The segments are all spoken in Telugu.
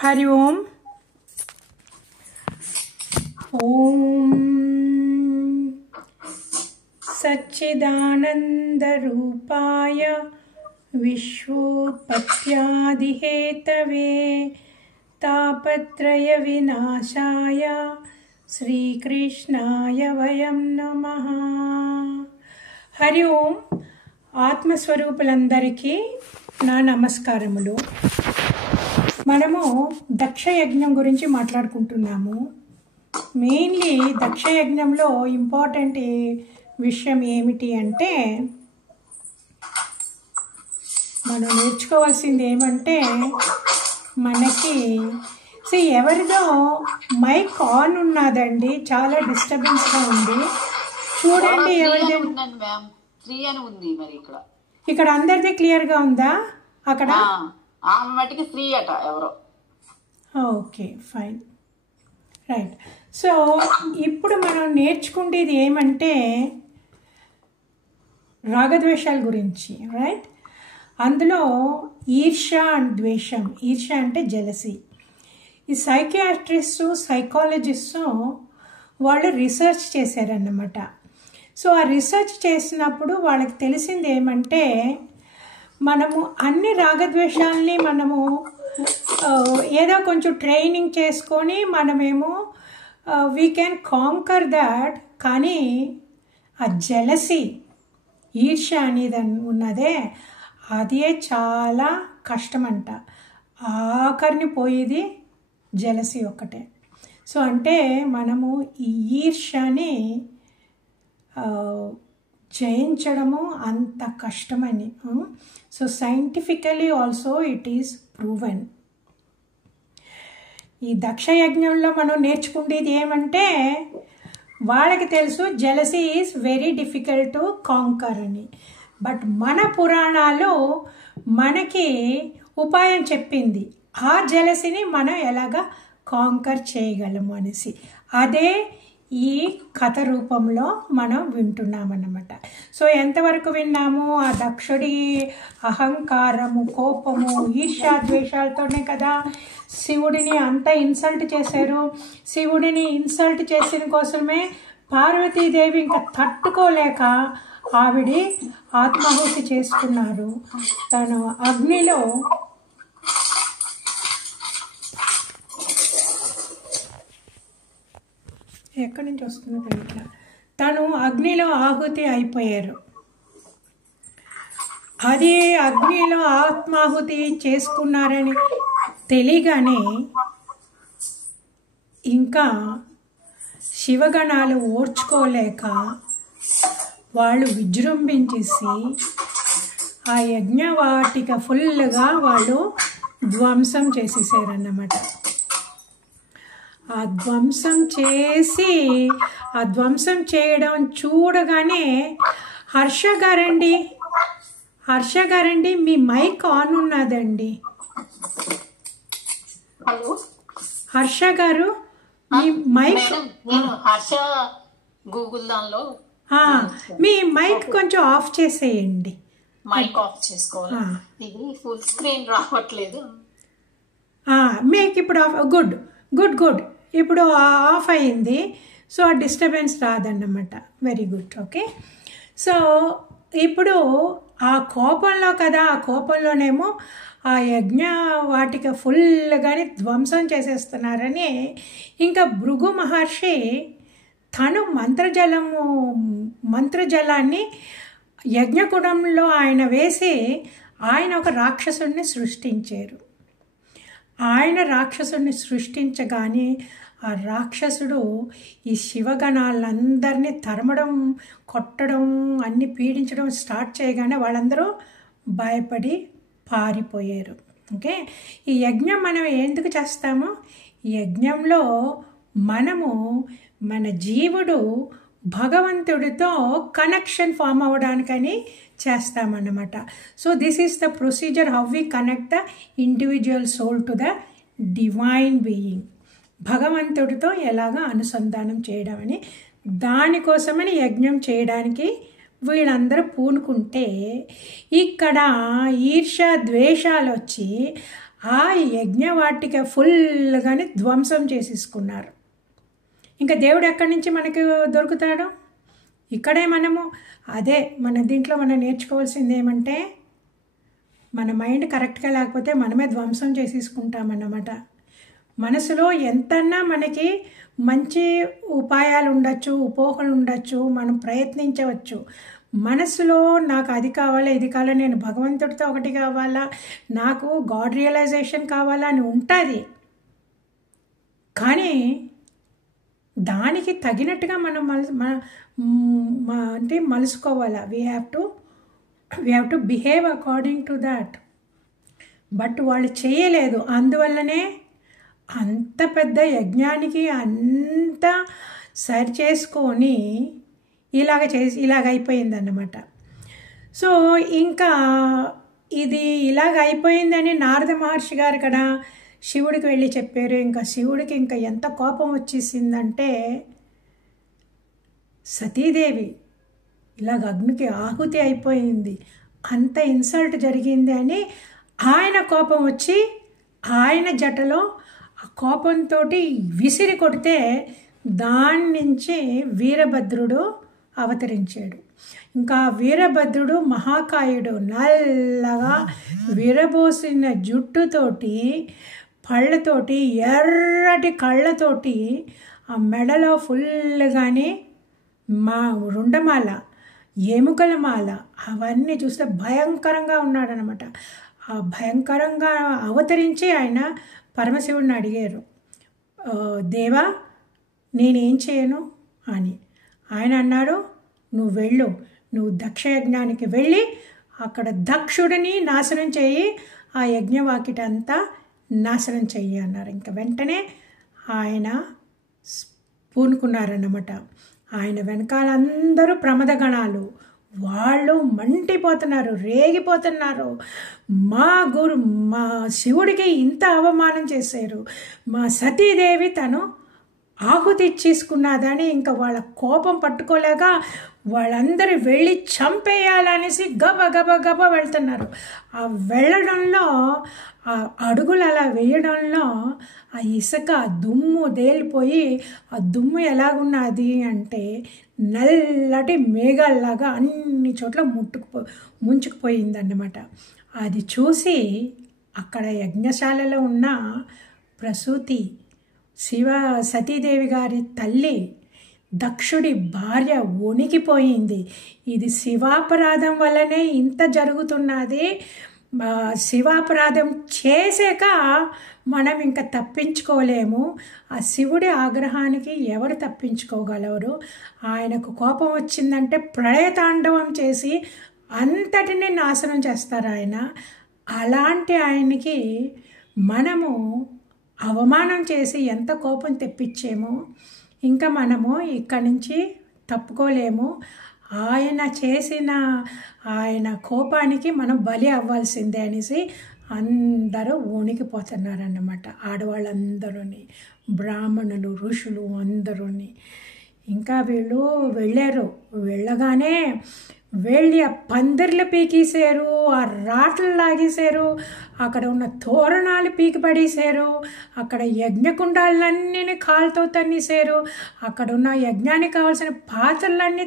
हरि ओम ओम सच्चिदानंद रूपाय विश्वोत्पत्त्यादिहेतवे तापत्रय विनाशाय श्रीकृष्णाय वयं नमः। हरि ओम ఆత్మస్వరూపులందరికీ నా నమస్కారములు. మనము దక్ష యజ్ఞం గురించి మాట్లాడుకుంటున్నాము. మెయిన్లీ దక్ష యజ్ఞంలో ఇంపార్టెంట్ విషయం ఏమిటి అంటే, మనం నేర్చుకోవాల్సింది ఏమంటే, మనకి ఎవరిదో మైక్ ఆన్ ఉన్నదండి, చాలా డిస్టర్బెన్స్గా ఉంది. చూడండి ఎవరిది. ఇక్కడ అందరిది క్లియర్ గా ఉందా? అక్కడ ఓకే, ఫైన్, రైట్. సో ఇప్పుడు మనం నేర్చుకునేది ఏమంటే రాగద్వేషాల గురించి, రైట్. అందులో ఈర్ష్య అండ్ ద్వేషం. ఈర్ష్య అంటే జెలసీ. ఈ సైకియాట్రిస్టు సైకాలజిస్టు వాళ్ళు రీసెర్చ్ చేశారన్నమాట. సో ఆ రీసెర్చ్ చేసినప్పుడు వాళ్ళకి తెలిసింది ఏమంటే, మనము అన్ని రాగద్వేషాలని మనము ఏదో కొంచెం ట్రైనింగ్ చేసుకొని మనమేమో వీ కెన్ కాంకర్ దాట్. కానీ ఆ జెలసీ, ఈర్ష్య అనేది ఉన్నదే, అదే చాలా కష్టమంట. ఆఖరిని పోయేది జెలసీ ఒక్కటే. సో అంటే మనము ఈ ఈర్ష్యని జయించడము అంత కష్టమని. So scientifically also it is proven. ఈ దక్ష యజ్ఞంలో మనం నేర్చుకునేది ఏమంటే, వాళ్ళకి తెలుసు jealousy is very difficult to conquer అని. బట్ మన పురాణాలు మనకి ఉపాయం చెప్పింది, ఆ జెలసీని మనం ఎలాగా కాంకర్ చేయగలము అనేసి. అదే ఈ కథ రూపంలో మనం వింటున్నామన్నమాట. సో ఎంతవరకు విన్నాము? ఆ దక్షుడి అహంకారము, కోపము, ఈర్ష్యాద్వేషాలతోనే కదా శివుడిని అంత ఇన్సల్ట్ చేశారు. శివుడిని ఇన్సల్ట్ చేసిన కోసమే పార్వతీదేవి ఇంకా తట్టుకోలేక ఆవిడ ఆత్మాహుతి చేసుకున్నారు. తను అగ్నిలో ఎక్కడి నుంచి వస్తుందో తెలియట్లా, తను అగ్నిలో ఆహుతి అయిపోయారు. అది అగ్నిలో ఆత్మాహుతి చేసుకున్నారని తెలియగానే ఇంకా శివగణాలు ఓర్చుకోలేక వాళ్ళు విజృంభించేసి ఆ యజ్ఞవాటిక ఫుల్గా వాళ్ళు ధ్వంసం చేసేసారన్నమాట. ఆ ధ్వంసం చేయడం చూడగానే హర్ష గారండి, మీ మైక్ ఆన్ ఉన్నదండి. హలో హర్ష గారు, మీ మైక్ గూగుల్ దానిలో మీ మైక్ కొంచెం ఆఫ్ చేసేయండి. మైక్ ఆఫ్ చేసుకోవాలి. ఇది ఫుల్ స్క్రీన్ రావట్లేదు. మీకు ఇప్పుడు ఆఫ్. గుడ్ గుడ్ గుడ్, ఇప్పుడు ఆఫ్ అయింది. సో ఆ డిస్టర్బెన్స్ రాదన్నమాట. Very good, okay. సో ఇప్పుడు ఆ కోపంలో కదా, ఆ కోపంలోనేమో ఆ యజ్ఞ వాటిక ఫుల్గాని ధ్వంసం చేసేస్తున్నారని ఇంకా భృగు మహర్షి తను మంత్రజలాన్ని యజ్ఞకుడంలో ఆయన వేసి ఆయన ఒక రాక్షసుడిని సృష్టించారు. ఆయన రాక్షసుడిని సృష్టించగానే ఆ రాక్షసుడు ఈ శివగణాలందరినీ తరమడం, కొట్టడం, అన్ని పీడించడం స్టార్ట్ చేయగానే వాళ్ళందరూ భయపడి పారిపోయారు. ఓకే, ఈ యజ్ఞం మనం ఎందుకు చేస్తాము? ఈ యజ్ఞంలో మనము మన జీవుడు భగవంతుడితో కనెక్షన్ ఫామ్ అవ్వడానికని చేస్తామన్నమాట. So this is the procedure how we connect the individual soul to the divine being. భగవంతుడితో ఎలాగా అనుసంధానం చేయడం అని, దానికోసమని యజ్ఞం చేయడానికి వీళ్ళందరూ పూనుకుంటే ఇక్కడ ఈర్ష్య ద్వేషాలు వచ్చి ఆ యజ్ఞవాటిక ఫుల్గానే ధ్వంసం చేసేసుకున్నారు. ఇంకా దేవుడు ఎక్కడి నుంచి మనకు దొరుకుతాడు? ఇక్కడే మనము అదే మన దీంట్లో మనం నేర్చుకోవాల్సింది ఏమంటే, మన మైండ్ కరెక్ట్గా లేకపోతే మనమే ధ్వంసం చేసేసుకుంటామన్నమాట. మనసులో ఎంతన్నా మనకి మంచి ఉపాయాలు ఉండొచ్చు, ఉపోహలు ఉండొచ్చు, మనం ప్రయత్నించవచ్చు. మనసులో నాకు అది కావాలా, ఇది కావాలా, నేను భగవంతుడితో ఒకటి కావాలా, నాకు గాడ్ రియలైజేషన్ కావాలా అని ఉంటుంది. కానీ దానికి తగినట్టుగా మనం అంటే మలుసుకోవాలా. We have to behave according to that. But వాళ్ళు చేయలేదు. అందువల్లనే అంత పెద్ద యజ్ఞానికి అంత సరి చేసుకొని ఇలాగ అయిపోయిందన్నమాట. సో ఇంకా ఇది ఇలాగ అయిపోయిందని నారద మహర్షి గారు కదా శివుడికి వెళ్ళి చెప్పారు. ఇంకా శివుడికి ఇంకా ఎంత కోపం వచ్చేసిందంటే, సతీదేవి ఇలాగ అగ్నికి ఆహుతి అయిపోయింది, అంత ఇన్సల్ట్ జరిగింది అని ఆయన కోపం వచ్చి ఆయన జటలో ఆ కోపంతో విసిరి కొడితే దాని నుంచి వీరభద్రుడు అవతరించాడు. ఇంకా వీరభద్రుడు మహాకాయుడు, నల్లగా విరబోసిన జుట్టుతోటి, పళ్ళతోటి, ఎర్రటి కళ్ళతోటి, ఆ మెడలో ఫుల్గానే రుండమాల, ఎముకల మాల, అవన్నీ చూస్తే భయంకరంగా ఉన్నాడనమాట. ఆ భయంకరంగా అవతరించి ఆయన పరమశివుడిని అడిగారు, దేవా నేనేం చేయను అని. ఆయన అన్నారు, నువ్వు వెళ్ళు, నువ్వు దక్షయజ్ఞానికి వెళ్ళి అక్కడ దక్షుడిని నాశనం చేయి, ఆ యజ్ఞవాకిటంతా నాశనం చెయ్యి అన్నారు. ఇంకా వెంటనే ఆయన పూనుకున్నారన్నమాట. ఆయన వెనకాల అందరూ ప్రమదగణాలు, వాళ్ళు మండిపోతున్నారు, రేగిపోతున్నారు. మా శివుడికి ఇంత అవమానం చేశారు, మా సతీదేవి తను ఆహుతి ఇచ్చేసుకున్నదని ఇంకా వాళ్ళ కోపం పట్టుకోలేక వాళ్ళందరూ వెళ్ళి చంపేయాలనేసి గబ వెళ్తున్నారు. ఆ వెళ్ళడంలో, ఆ అడుగులు అలా వేయడంలో ఆ ఇసుక, ఆ దుమ్ము తేలిపోయి, ఆ దుమ్ము ఎలాగున్నది అంటే నల్లటి మేఘాల్లాగా అన్ని చోట్ల ముంచుకుపోయిందన్నమాట. అది చూసి అక్కడ యజ్ఞశాలలో ఉన్న ప్రసూతి, సతీదేవి గారి తల్లి, దక్షుడి భార్య వణికిపోయింది. ఇది శివాపరాధం వల్లనే ఇంత జరుగుతున్నది. శివాపరాధం చేసాక మనం ఇంకా తప్పించుకోలేము. ఆ శివుడి ఆగ్రహానికి ఎవరు తప్పించుకోగలరు? ఆయనకు కోపం వచ్చిందంటే ప్రళయతాండవం చేసి అంతటిని నాశనం చేస్తారు ఆయన. అలాంటి ఆయనకి మనము అవమానం చేసి ఎంత కోపం తెప్పించేమో ఇంకా మనము ఇక్కడి నుంచి తప్పుకోలేము. ఆయన కోపానికి మనం బలి అవ్వాల్సిందే అనేసి అందరూ వణికిపోతున్నారన్నమాట. ఆడవాళ్ళందరూని, బ్రాహ్మణులు, ఋషులు అందరూని. ఇంకా వీళ్ళు వెళ్ళారు. వెళ్ళగానే వెళ్ళి ఆ పందిర్లు పీకేశారు, ఆ రాట్లు లాగేశారు, అక్కడ ఉన్న తోరణాలు పీకి పడేశారు, అక్కడ యజ్ఞకుండాలన్నీ కాలుతో తన్నేశారు, అక్కడ ఉన్న యజ్ఞానికి కావాల్సిన పాత్రలన్నీ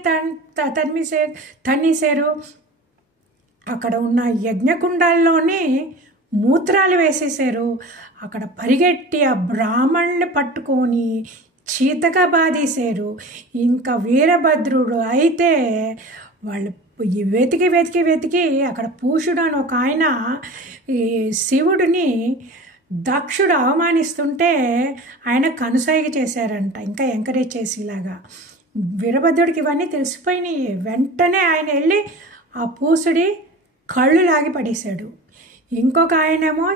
తన్నేశారు. అక్కడ ఉన్న యజ్ఞకుండాల్లోనే మూత్రాలు వేసేశారు. అక్కడ పరిగెట్టి ఆ బ్రాహ్మణుని పట్టుకొని చీతగా బాధేశారు. ఇంకా వీరభద్రుడు అయితే వాళ్ళు వెతికి అక్కడ పూషుడు అని ఒక ఆయన ఈ శివుడిని దక్షుడు అవమానిస్తుంటే ఆయన కనుసైగ చేశారంట, ఇంకా ఎంకరేజ్ చేసేలాగా. వీరభద్రుడికి ఇవన్నీ తెలిసిపోయినాయి. వెంటనే ఆయన వెళ్ళి ఆ పూసుడి కళ్ళు లాగి పడేశాడు. ఇంకొక ఆయనేమో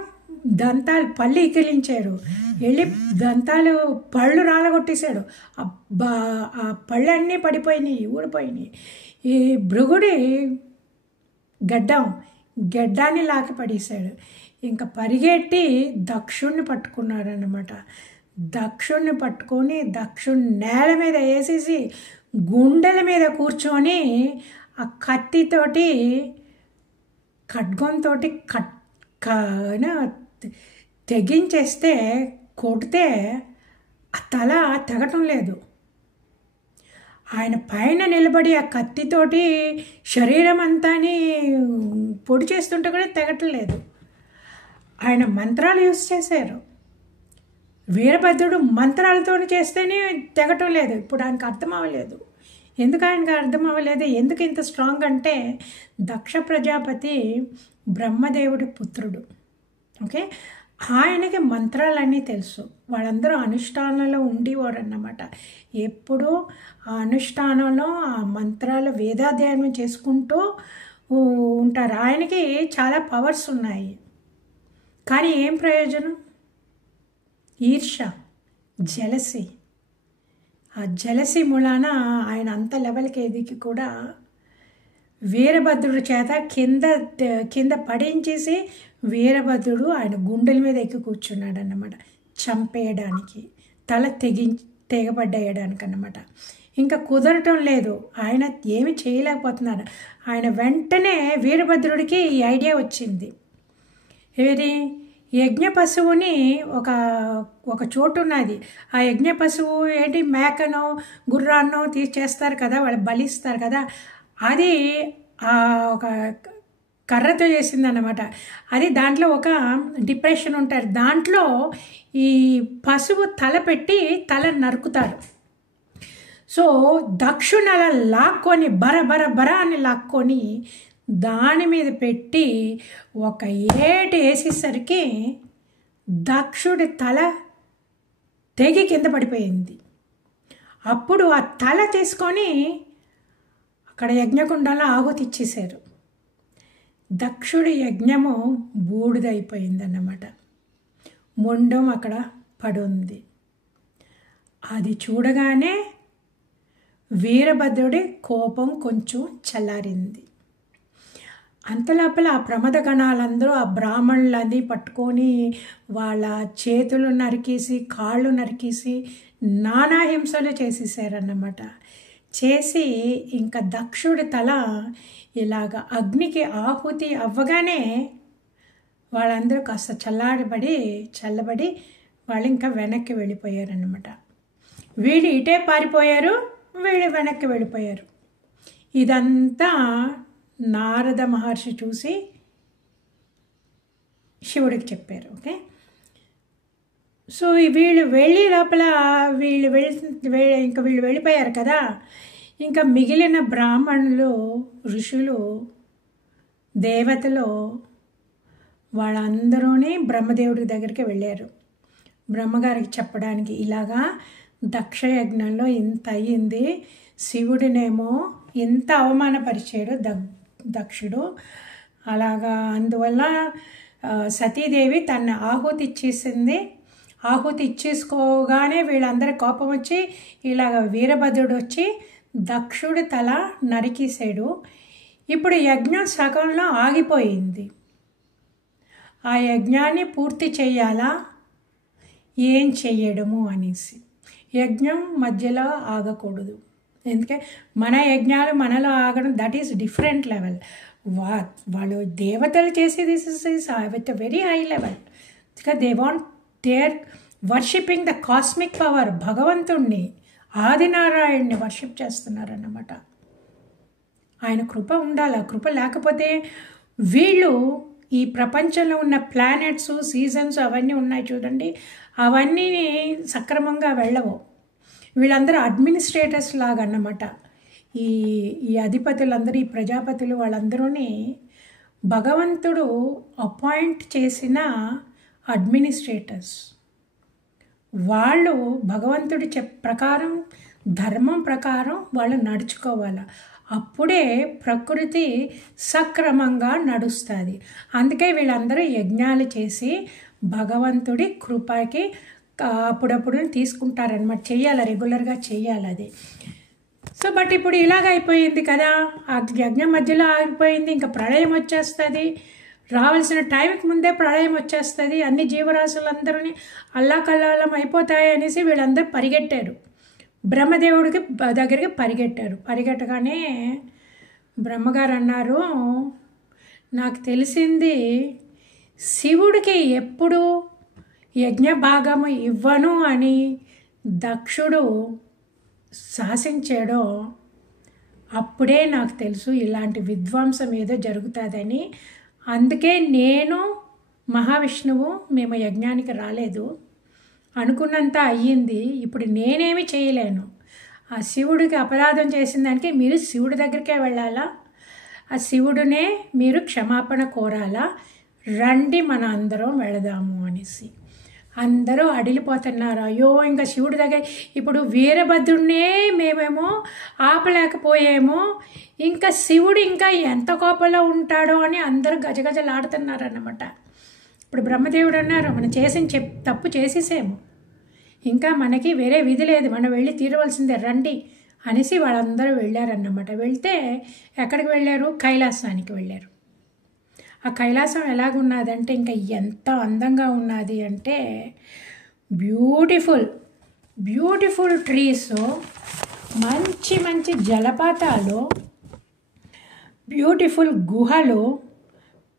దంతాలు పళ్ళు ఇకిలించాడు, వెళ్ళి దంతాలు పళ్ళు రాలగొట్టేశాడు. ఆ పళ్ళన్నీ పడిపోయినాయి, ఊడిపోయినాయి. ఈ భృగుడి గడ్డాన్ని లాకి పడేశాడు. ఇంకా పరిగెట్టి దక్షుణ్ణి పట్టుకున్నారన్నమాట. దక్షుణ్ణి పట్టుకొని దక్షుణ్ణి నేల మీద వేసేసి గుండెల మీద కూర్చొని ఆ కత్తితోటి ఖడ్గంతో తెగించేస్తే కొడితే ఆ తల తెగటం లేదు. ఆయన పైన నిలబడి ఆ కత్తితోటి శరీరం అంతాని పొడి చేస్తుంటే కూడా తెగటం లేదు. ఆయన మంత్రాలు యూజ్ చేశారు. వీరభద్రుడు మంత్రాలతో చేస్తేనే తెగటం లేదు. ఇప్పుడు ఆయనకు అర్థం అవ్వలేదు. ఎందుకు ఆయనకు అర్థం అవ్వలేదు? ఎందుకు ఇంత స్ట్రాంగ్ అంటే దక్ష ప్రజాపతి బ్రహ్మదేవుడి పుత్రుడు. ఓకే, ఆయనకి మంత్రాలన్నీ తెలుసు. వాళ్ళందరూ అనుష్ఠానంలో ఉండేవారు అన్నమాట. ఎప్పుడూ ఆ అనుష్ఠానంలో ఆ మంత్రాల వేదాధ్యయనం చేసుకుంటూ ఉంటారు. ఆయనకి చాలా పవర్స్ ఉన్నాయి. కానీ ఏం ప్రయోజనం? ఈర్ష్య, జెలసీ. ఆ జెలసీ మూలాన ఆయన అంత లెవెల్కి ఎదిగి కూడా వీరభద్రుడి చేత కింద పడించేసి వీరభద్రుడు ఆయన గుండెల మీద ఎక్కి కూర్చున్నాడు అన్నమాట, చంపేయడానికి, తల తెగబడ్డేయడానికి అన్నమాట. ఇంకా కుదరటం లేదు. ఆయన ఏమి చేయలేకపోతున్నారు. ఆయన వెంటనే వీరభద్రుడికి ఈ ఐడియా వచ్చింది. ఏది? యజ్ఞ పశువుని ఒక చోటు ఉన్నది. ఆ యజ్ఞ పశువు ఏంటి, మేకనో గుర్రాన్నో చేస్తారు కదా, వాళ్ళు బలిస్తారు కదా, అది ఒక కర్రతో చేసిందన్నమాట. అది దాంట్లో ఒక డిప్రెషన్ ఉంటారు. దాంట్లో ఈ పశువు తల పెట్టి తల నరుకుతారు. సో దక్షుని అలా లాక్కొని బర అని లాక్కొని దాని మీద పెట్టి ఒక ఏటు వేసేసరికి దక్షుడి తల తెగి కింద పడిపోయింది. అప్పుడు ఆ తల తీసుకొని అక్కడ యజ్ఞకుండంలో ఆహుతి ఇచ్చేశారు. దక్షుడి యజ్ఞము బూడిదైపోయిందన్నమాట. మొండం అక్కడ పడుంది. అది చూడగానే వీరభద్రుడి కోపం కొంచెం చల్లారింది. అంతలోపల ఆ ప్రమద గణాలందరూ ఆ బ్రాహ్మణులని పట్టుకొని వాళ్ళ చేతులు నరికేసి కాళ్ళు నరికేసి నానా హింసలు చేసేసారన్నమాట. చేసి ఇంకా దక్షుడి తల ఇలాగ అగ్నికి ఆహుతి అవ్వగానే వాళ్ళందరూ కాస్త చల్లబడి వాళ్ళు ఇంకా వెనక్కి వెళ్ళిపోయారన్నమాట. వీళ్ళు ఇటే పారిపోయారు, వీళ్ళు వెనక్కి వెళ్ళిపోయారు. ఇదంతా నారద మహర్షి చూసి శివుడికి చెప్పారు. ఓకే, సో వీళ్ళు వెళ్ళి లోపల వీళ్ళు వెళ్ళిపోయారు కదా. ఇంకా మిగిలిన బ్రాహ్మణులు, ఋషులు, దేవతలు వాళ్ళందరూనే బ్రహ్మదేవుడి దగ్గరికి వెళ్ళారు. బ్రహ్మగారికి చెప్పడానికి, ఇలాగా దక్షయజ్ఞంలో ఇంత అయ్యింది, శివుడినేమో ఇంత అవమానపరిచాడు దక్షుడు, అలాగా అందువల్ల సతీదేవి తన ఆహుతి ఇచ్చేసింది. ఆహుతి ఇచ్చేసుకోగానే వీళ్ళందరి కోపం వచ్చి ఇలాగ వీరభద్రుడు వచ్చి దక్షుడి తల నరికేశాడు. ఇప్పుడు యజ్ఞం సగంలో ఆగిపోయింది. ఆ యజ్ఞాన్ని పూర్తి చేయాలా, ఏం చెయ్యడము అనేసి. యజ్ఞం మధ్యలో ఆగకూడదు. ఎందుకంటే మన యజ్ఞాలు మనలో ఆగడం, దట్ ఈస్ డిఫరెంట్ లెవెల్. వాళ్ళు దేవతలు చేసి this is with very high level. Because they are worshipping the cosmic power. భగవంతుణ్ణి, ఆదినారాయణ్ణి వర్షిప్ చేస్తున్నారన్నమాట. ఆయన కృప ఉండాలి. కృప లేకపోతే వీళ్ళు ఈ ప్రపంచంలో ఉన్న ప్లానెట్స్, సీజన్స్ అవన్నీ ఉన్నాయి చూడండి, అవన్నీ సక్రమంగా వెళ్ళవు. వీళ్ళందరూ అడ్మినిస్ట్రేటర్స్ లాగా అన్నమాట. ఈ అధిపతులందరూ, ఈ ప్రజాపతులు వాళ్ళందరూని భగవంతుడు అపాయింట్ చేసిన అడ్మినిస్ట్రేటర్స్. వాళ్ళు భగవంతుడి ప్రకారం, ధర్మం ప్రకారం వాళ్ళు నడుచుకోవాలి. అప్పుడే ప్రకృతి సక్రమంగా నడుస్తుంది. అందుకే వీళ్ళందరూ యజ్ఞాలు చేసి భగవంతుడి కృపకి అప్పుడప్పుడు తీసుకుంటారనమాట. చెయ్యాలి, రెగ్యులర్గా చెయ్యాలి అది. సో బట్ ఇప్పుడు ఇలాగ అయిపోయింది కదా, ఆ యజ్ఞం మధ్యలో ఆగిపోయింది. ఇంకా ప్రళయం వచ్చేస్తుంది, రావాల్సిన టైంకి ముందే ప్రళయం వచ్చేస్తుంది, అన్ని జీవరాశులందరూ అల్లాకల్లాలం అయిపోతాయి అనేసి వీళ్ళందరూ పరిగెట్టారు. బ్రహ్మదేవుడికి దగ్గరికి పరిగెట్టగానే బ్రహ్మగారు అన్నారు, నాకు తెలిసింది శివుడికి ఎప్పుడు యజ్ఞభాగము ఇవ్వను అని దక్షుడు శాసించాడో అప్పుడే నాకు తెలుసు ఇలాంటి విధ్వంసం ఏదో జరుగుతుందని. అందుకే నేను మహావిష్ణువు మేము యజ్ఞానికి రాలేదు, అనుకున్నంత అయ్యింది, ఇప్పుడు నేనేమి చేయలేను. ఆ శివుడికి అపరాధం చేసిన దానికి మీరు శివుడి దగ్గరికే వెళ్ళాలా, ఆ శివుడినే మీరు క్షమాపణ కోరాలా, రండి మన అందరం వెళదాము అనేసి అందరూ అడిలిపోతున్నారు. అయ్యో ఇంకా శివుడి దగ్గర ఇప్పుడు వీరభద్రుడినే మేమేమో ఆపలేకపోయేమో, ఇంకా శివుడు ఇంకా ఎంత కోపంలో ఉంటాడో అని అందరూ గజగజలాడుతున్నారన్నమాట. ఇప్పుడు బ్రహ్మదేవుడు అన్నారు, మనం చేసిన తప్పు చేసేసాము, ఇంకా మనకి వేరే విధి లేదు, మనం వెళ్ళి తీరవలసిందే రండి అనేసి వాళ్ళందరూ వెళ్ళారన్నమాట. వెళ్తే ఎక్కడికి వెళ్ళారు? కైలాసానికి వెళ్ళారు. ఆ కైలాసం ఎలాగున్నదంటే ఇంకా ఎంత అందంగా ఉన్నది అంటే బ్యూటిఫుల్ బ్యూటిఫుల్ ట్రీస్, మంచి మంచి జలపాతాలు, బ్యూటిఫుల్ గుహలు,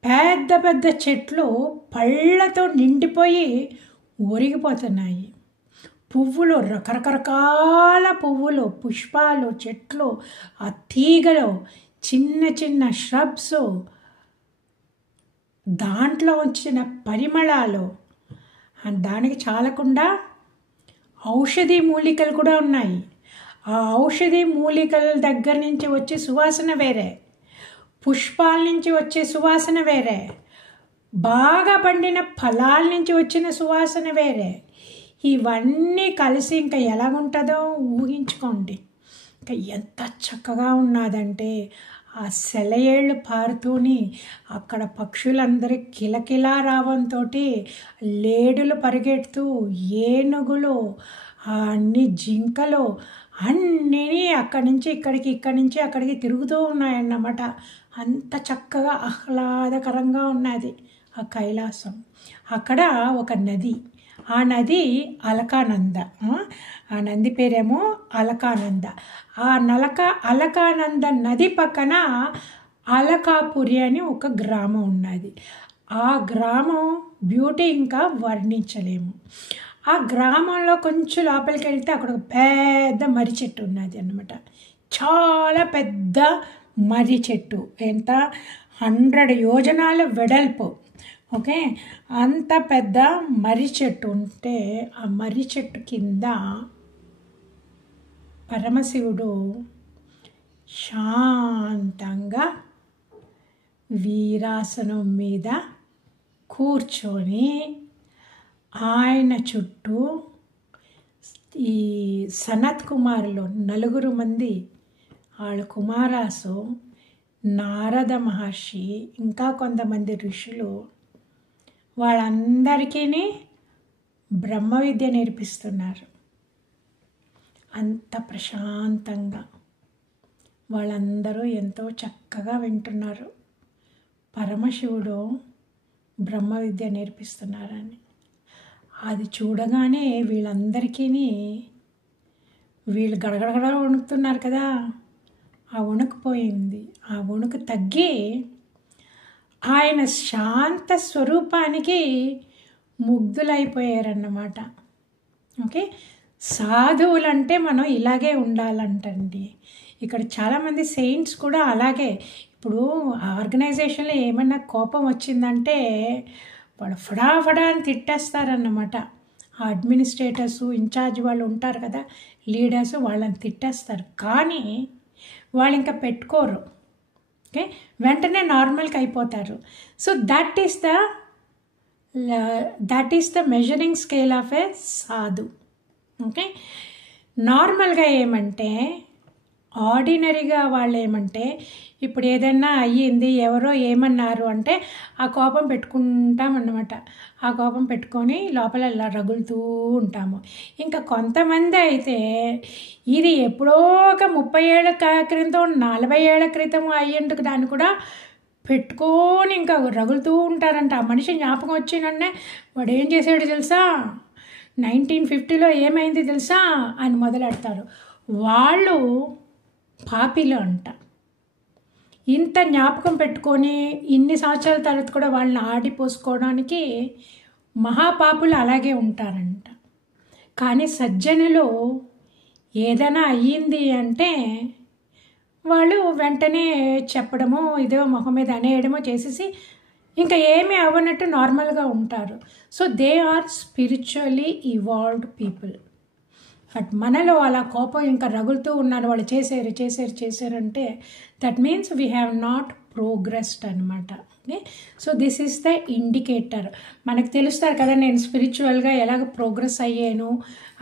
పెద్ద పెద్ద చెట్లు పళ్ళతో నిండిపోయి ఒరిగిపోతున్నాయి. పువ్వులు, రకరకరకాల పువ్వులు, పుష్పాలు, చెట్లు, ఆ తీగలు, చిన్న చిన్న ష్రబ్స్, దాంట్లో వచ్చిన పరిమళాలు, దానికి చాలకుండా ఔషధి మూలికలు కూడా ఉన్నాయి. ఆ ఔషధి మూలికల దగ్గర నుంచి వచ్చే సువాసన వేరే, పుష్పాల నుంచి వచ్చే సువాసన వేరే, బాగా పండిన ఫలాల నుంచి వచ్చిన సువాసన వేరే. ఇవన్నీ కలిసి ఇంకా ఎలాగుంటుందో ఊహించుకోండి. ఇంకా ఎంత చక్కగా ఉన్నదంటే ఆ సెలయేళ్ళు పారుతూని అక్కడ పక్షులందరి కిలకిలా రావంతో లేడులు పరిగెడుతూ, ఏనుగులు, అన్ని జింకలు అన్నీ అక్కడి నుంచి ఇక్కడికి, ఇక్కడి నుంచి అక్కడికి తిరుగుతూ ఉన్నాయన్నమాట. అంత చక్కగా ఆహ్లాదకరంగా ఉన్నది ఆ కైలాసం. అక్కడ ఒక నది, ఆ నది అలకానంద, ఆ నంది పేరేమో అలకానంద. ఆ అలకానంద నది పక్కన అలకాపురి అని ఒక గ్రామం ఉన్నది. ఆ గ్రామం బ్యూటీ ఇంకా వర్ణించలేము. ఆ గ్రామంలో కొంచెం లోపలికి వెళ్తే అక్కడ ఒక పెద్ద మర్రి చెట్టు ఉన్నది అన్నమాట. చాలా పెద్ద మర్రి చెట్టు, ఎంత 100 యోజనాల వెడల్పు. ఓకే, అంత పెద్ద మర్రి చెట్టు ఉంటే ఆ మర్రి చెట్టు కింద పరమశివుడు శాంతంగా వీరాసనం మీద కూర్చొని ఆయన చుట్టూ ఈ సనత్ కుమారులు 4 మంది వాళ్ళ కుమారాసు, నారద మహర్షి, ఇంకా కొంతమంది ఋషులు, వాళ్ళందరికీ బ్రహ్మ విద్య నేర్పిస్తున్నారు. అంత ప్రశాంతంగా వాళ్ళందరూ ఎంతో చక్కగా వింటున్నారు పరమశివుడు బ్రహ్మ విద్య నేర్పిస్తున్నారని. అది చూడగానే వీళ్ళందరికీ వీళ్ళు గడగడగడ వణుకుతున్నారు కదా, ఆ వణుకుపోయింది. ఆ వణుకు తగ్గి ఆయన శాంత స్వరూపానికి ముగ్ధులైపోయారన్నమాట. ఓకే, సాధువులంటే మనం ఇలాగే ఉండాలంటండి. ఇక్కడ చాలామంది సెయింట్స్ కూడా అలాగే. ఇప్పుడు ఆర్గనైజేషన్లో ఏమన్నా కోపం వచ్చిందంటే వాళ్ళు ఫడాఫడా అని తిట్టేస్తారన్నమాట. ఆ అడ్మినిస్ట్రేటర్సు, ఇన్ఛార్జ్ వాళ్ళు ఉంటారు కదా, లీడర్స్, వాళ్ళని తిట్టేస్తారు. కానీ వాళ్ళు ఇంకా పెట్టుకోరు. ఓకే, వెంటనే నార్మల్కి అయిపోతారు. So that is the measuring scale of a sadhu. Okay, నార్మల్గా ఏమంటే, ఆర్డినరీగా వాళ్ళు ఏమంటే, ఇప్పుడు ఏదైనా అయ్యింది, ఎవరో ఏమన్నారు అంటే ఆ కోపం పెట్టుకుంటామన్నమాట. ఆ కోపం పెట్టుకొని లోపల ఇలా రగులుతూ ఉంటాము. ఇంకా కొంతమంది అయితే ఇది ఎప్పుడో ఒక 30 ఏళ్ళ క్రితం, 40 ఏళ్ళ క్రితం అయ్యేందుకు దాన్ని కూడా పెట్టుకొని ఇంకా రగులుతూ ఉంటారంట. ఆ మనిషి జ్ఞాపకం వచ్చినన్నే వాడు ఏం చేశాడు తెలుసా, 1950లో ఏమైంది తెలుసా అని మొదలెడతారు. వాళ్ళు పాపిలు అంట. ఇంత జ్ఞాపకం పెట్టుకొని ఇన్ని సంవత్సరాల తర్వాత కూడా వాళ్ళని ఆడిపోసుకోవడానికి మహాపాపులు అలాగే ఉంటారంట. కానీ సజ్జనులు ఏదైనా అయ్యింది అంటే వాళ్ళు వెంటనే చెప్పడమో ఇదో మొహం మీద అనేయడమో చేసేసి ఇంకా ఏమీ అవ్వనట్టు నార్మల్గా ఉంటారు. So they are spiritually evolved people. But మనలో అలా కోపం ఇంకా రగులుతూ ఉన్నారు, వాళ్ళు చేశారు అంటే that means we have not progressed అనమాట. Okay, so this is the indicator. మనకు తెలుస్తారు కదా నేను స్పిరిచువల్గా ఎలాగ ప్రోగ్రెస్ అయ్యాను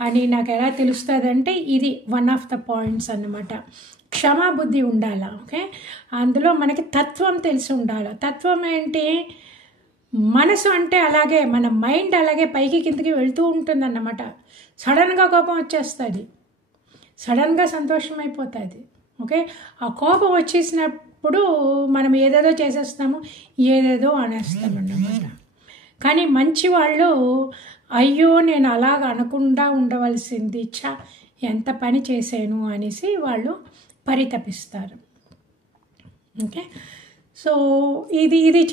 అని నాకు ఎలా తెలుస్తుంది అంటే ఇది వన్ ఆఫ్ ద పాయింట్స్ అన్నమాట. క్షమాబుద్ధి ఉండాలి. ఓకే, అందులో మనకి తత్వం తెలిసి ఉండాలి. తత్వం ఏంటి? మనసు అంటే అలాగే మన మైండ్ అలాగే పైకి కిందకి వెళ్తూ ఉంటుందన్నమాట. సడన్గా కోపం వచ్చేస్తుంది, సడన్గా సంతోషం అయిపోతుంది. ఓకే, ఆ కోపం వచ్చేసినప్పుడు మనం ఏదేదో చేసేస్తాము, ఏదేదో అనేస్తామన్నమాట. కానీ మంచి వాళ్ళు అయ్యో నేను అలాగ అనకుండా ఉండవలసింది, ఎంత పని చేశాను అనేసి వాళ్ళు పరితపిస్తారు. ఓకే, సో ఇది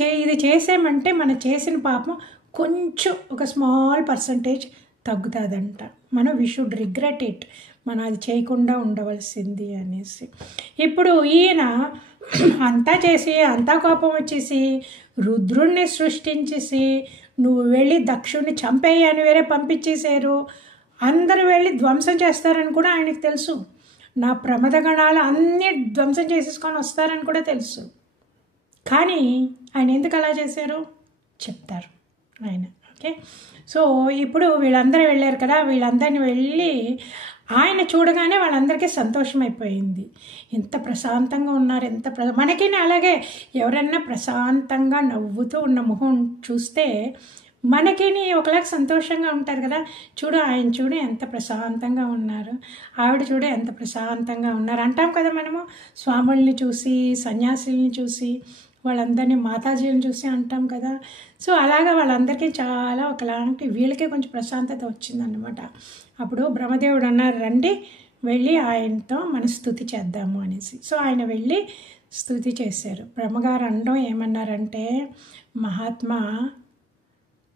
చేసామంటే మనం చేసిన పాపం కొంచెం ఒక స్మాల్ పర్సంటేజ్ తగ్గుతుందంట. మనం వీ షుడ్ రిగ్రెట్ ఇట్, మనం అది చేయకుండా ఉండవలసింది అనేసి. ఇప్పుడు ఈయన అంతా చేసి అంతా కోపం వచ్చేసి రుద్రుణ్ణి సృష్టించేసి నువ్వు వెళ్ళి దక్షుణ్ణి చంపేయి అని వేరే పంపించేశారు. అందరూ వెళ్ళి ధ్వంసం చేస్తారని కూడా ఆయనకు తెలుసు. నా ప్రమదగణాలు అన్నీ ధ్వంసం చేసేసుకొని వస్తారని కూడా తెలుసు. కానీ ఆయన ఎందుకు అలా చేశారు చెప్తారు ఆయన. ఓకే, సో ఇప్పుడు వీళ్ళందరూ వెళ్ళారు కదా, వీళ్ళందరినీ వెళ్ళి ఆయన చూడగానే వాళ్ళందరికీ సంతోషం అయిపోయింది. ఎంత ప్రశాంతంగా ఉన్నారు, మనకి అలాగే ఎవరన్నా ప్రశాంతంగా నవ్వుతూ ఉన్న మొహం చూస్తే మనకి ఒకలాగా సంతోషంగా ఉంటారు కదా. ఆయన చూడు ఎంత ప్రశాంతంగా ఉన్నారు, ఆవిడ చూడు ఎంత ప్రశాంతంగా ఉన్నారు అంటాం కదా మనము. స్వాముల్ని చూసి, సన్యాసుల్ని చూసి, వాళ్ళందరినీ మాతాజీలను చూసి అంటాం కదా. సో అలాగా వాళ్ళందరికీ చాలా ఒకలాంటి వీళ్ళకే కొంచెం ప్రశాంతత వచ్చిందన్నమాట. అప్పుడు బ్రహ్మదేవుడు అన్నారు, రండి వెళ్ళి ఆయనతో మన స్తుతి చేద్దాము అనేసి. సో ఆయన వెళ్ళి స్తుతి చేశారు. బ్రహ్మగారు అనడం ఏమన్నారంటే, మహాత్మా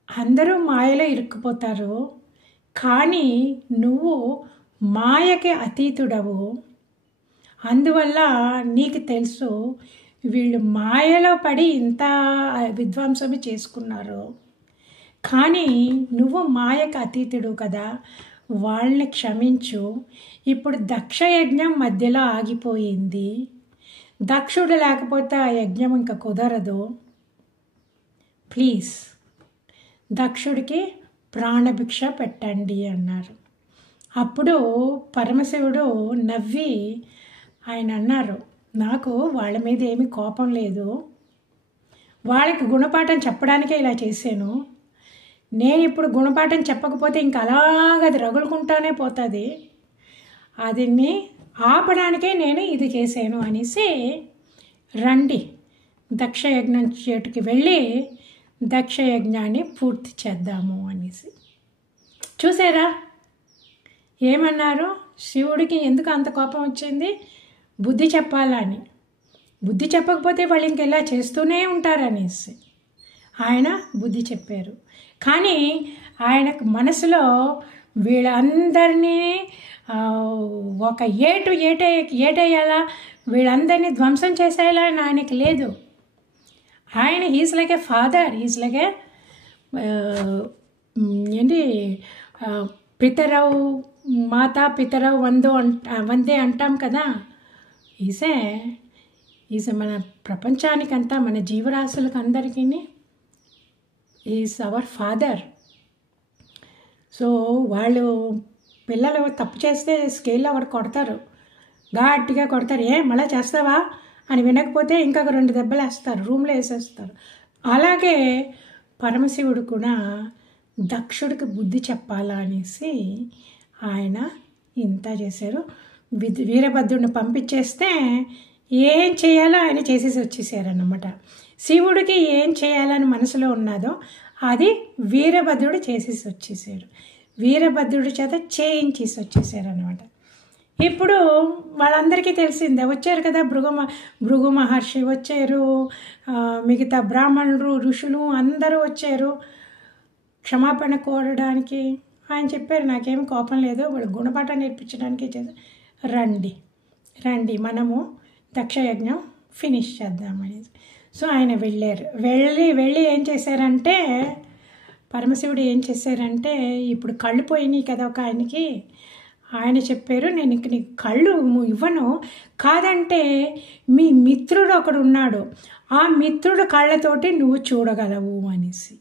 అందరూ మాయలో ఇరుక్కుపోతారు, కానీ నువ్వు మాయకి అతీతుడవు. అందువల్ల నీకు తెలుసు వీళ్ళు మాయలో పడి ఇంత విధ్వంసమే చేసుకున్నారు, కానీ నువ్వు మాయకు అతీతుడు కదా, వాళ్ళని క్షమించు. ఇప్పుడు దక్షయజ్ఞం మధ్యలో ఆగిపోయింది, దక్షుడు లేకపోతే ఆ యజ్ఞం ఇంకా కుదరదు. ప్లీజ్ దక్షుడికి ప్రాణభిక్ష పెట్టండి అన్నారు. అప్పుడు పరమశివుడు నవ్వి ఆయన అన్నారు, నాకు వాళ్ళ మీద ఏమీ కోపం లేదు, వాళ్ళకి గుణపాఠం చెప్పడానికే ఇలా చేశాను. నేను ఇప్పుడు గుణపాఠం చెప్పకపోతే ఇంకా అలాగది రగులుకుంటానే పోతుంది, అదిని ఆపడానికే నేను ఇది చేశాను అనేసి రండి దక్షయజ్ఞం చేటుకి వెళ్ళి దక్షయజ్ఞాన్ని పూర్తి చేద్దాము అనేసి. చూసారా ఏమన్నారు? శివుడికి ఎందుకు అంత కోపం వచ్చింది? బుద్ధి చెప్పాలని. బుద్ధి చెప్పకపోతే వాళ్ళు ఇంకెలా చేస్తూనే ఉంటారనేసి ఆయన బుద్ధి చెప్పారు. కానీ ఆయనకు మనసులో వీళ్ళందరినీ ఒక ఏటేయాలా, వీళ్ళందరినీ ధ్వంసం చేసేలా అని ఆయనకి లేదు. ఆయన హీస్ లైక్ ఏ ఫాదర్, హీస్ లైక్ ఏ ఏంటి పితరవు మాతా పితరవు వందే అంటాం కదా. ఈసే మన ప్రపంచానికంతా మన జీవరాశులకు అందరికీ ఈజ్ అవర్ ఫాదర్. సో వాళ్ళు పిల్లలు తప్పు చేస్తే స్కేల్లో ఒకటి కొడతారు, గట్టిగా కొడతారు. మళ్ళీ చేస్తావా అని వినకపోతే ఇంకా 2 దెబ్బలు వేస్తారు, రూమ్లో వేసేస్తారు. అలాగే పరమశివుడు కూడా దక్షుడికి బుద్ధి చెప్పాలా అనేసి ఆయన ఇంత చేశారు. వీరభద్రుడిని పంపించేస్తే ఏం చేయాలో ఆయన చేసేసి వచ్చేసారన్నమాట. శివుడికి ఏం చేయాలని మనసులో ఉన్నదో అది వీరభద్రుడు చేసేసి వచ్చేసారు, వీరభద్రుడి చేత చేయించేసి వచ్చేసారనమాట. ఇప్పుడు వాళ్ళందరికీ తెలిసిందే, వచ్చారు కదా భృగు మహర్షి వచ్చారు, మిగతా బ్రాహ్మణులు ఋషులు అందరూ వచ్చారు క్షమాపణ కోరడానికి. ఆయన చెప్పారు నాకేం కోపం లేదు, వాళ్ళు గుణపాఠం నేర్పించడానికి రండి రండి మనము దక్షయజ్ఞం ఫినిష్ చేద్దామని. సో ఆయన వెళ్ళారు. వెళ్ళి ఏం చేశారంటే, పరమశివుడు ఏం చేశారంటే, ఇప్పుడు కళ్ళు పోయినాయి కదా ఒక ఆయనకి, ఆయన చెప్పారు నేను ఇంక నీకు కళ్ళు ఇవ్వను, కాదంటే మీ మిత్రుడు ఒకడు ఉన్నాడు, ఆ మిత్రుడు కళ్ళతోటి నువ్వు చూడగలవు అనేసి.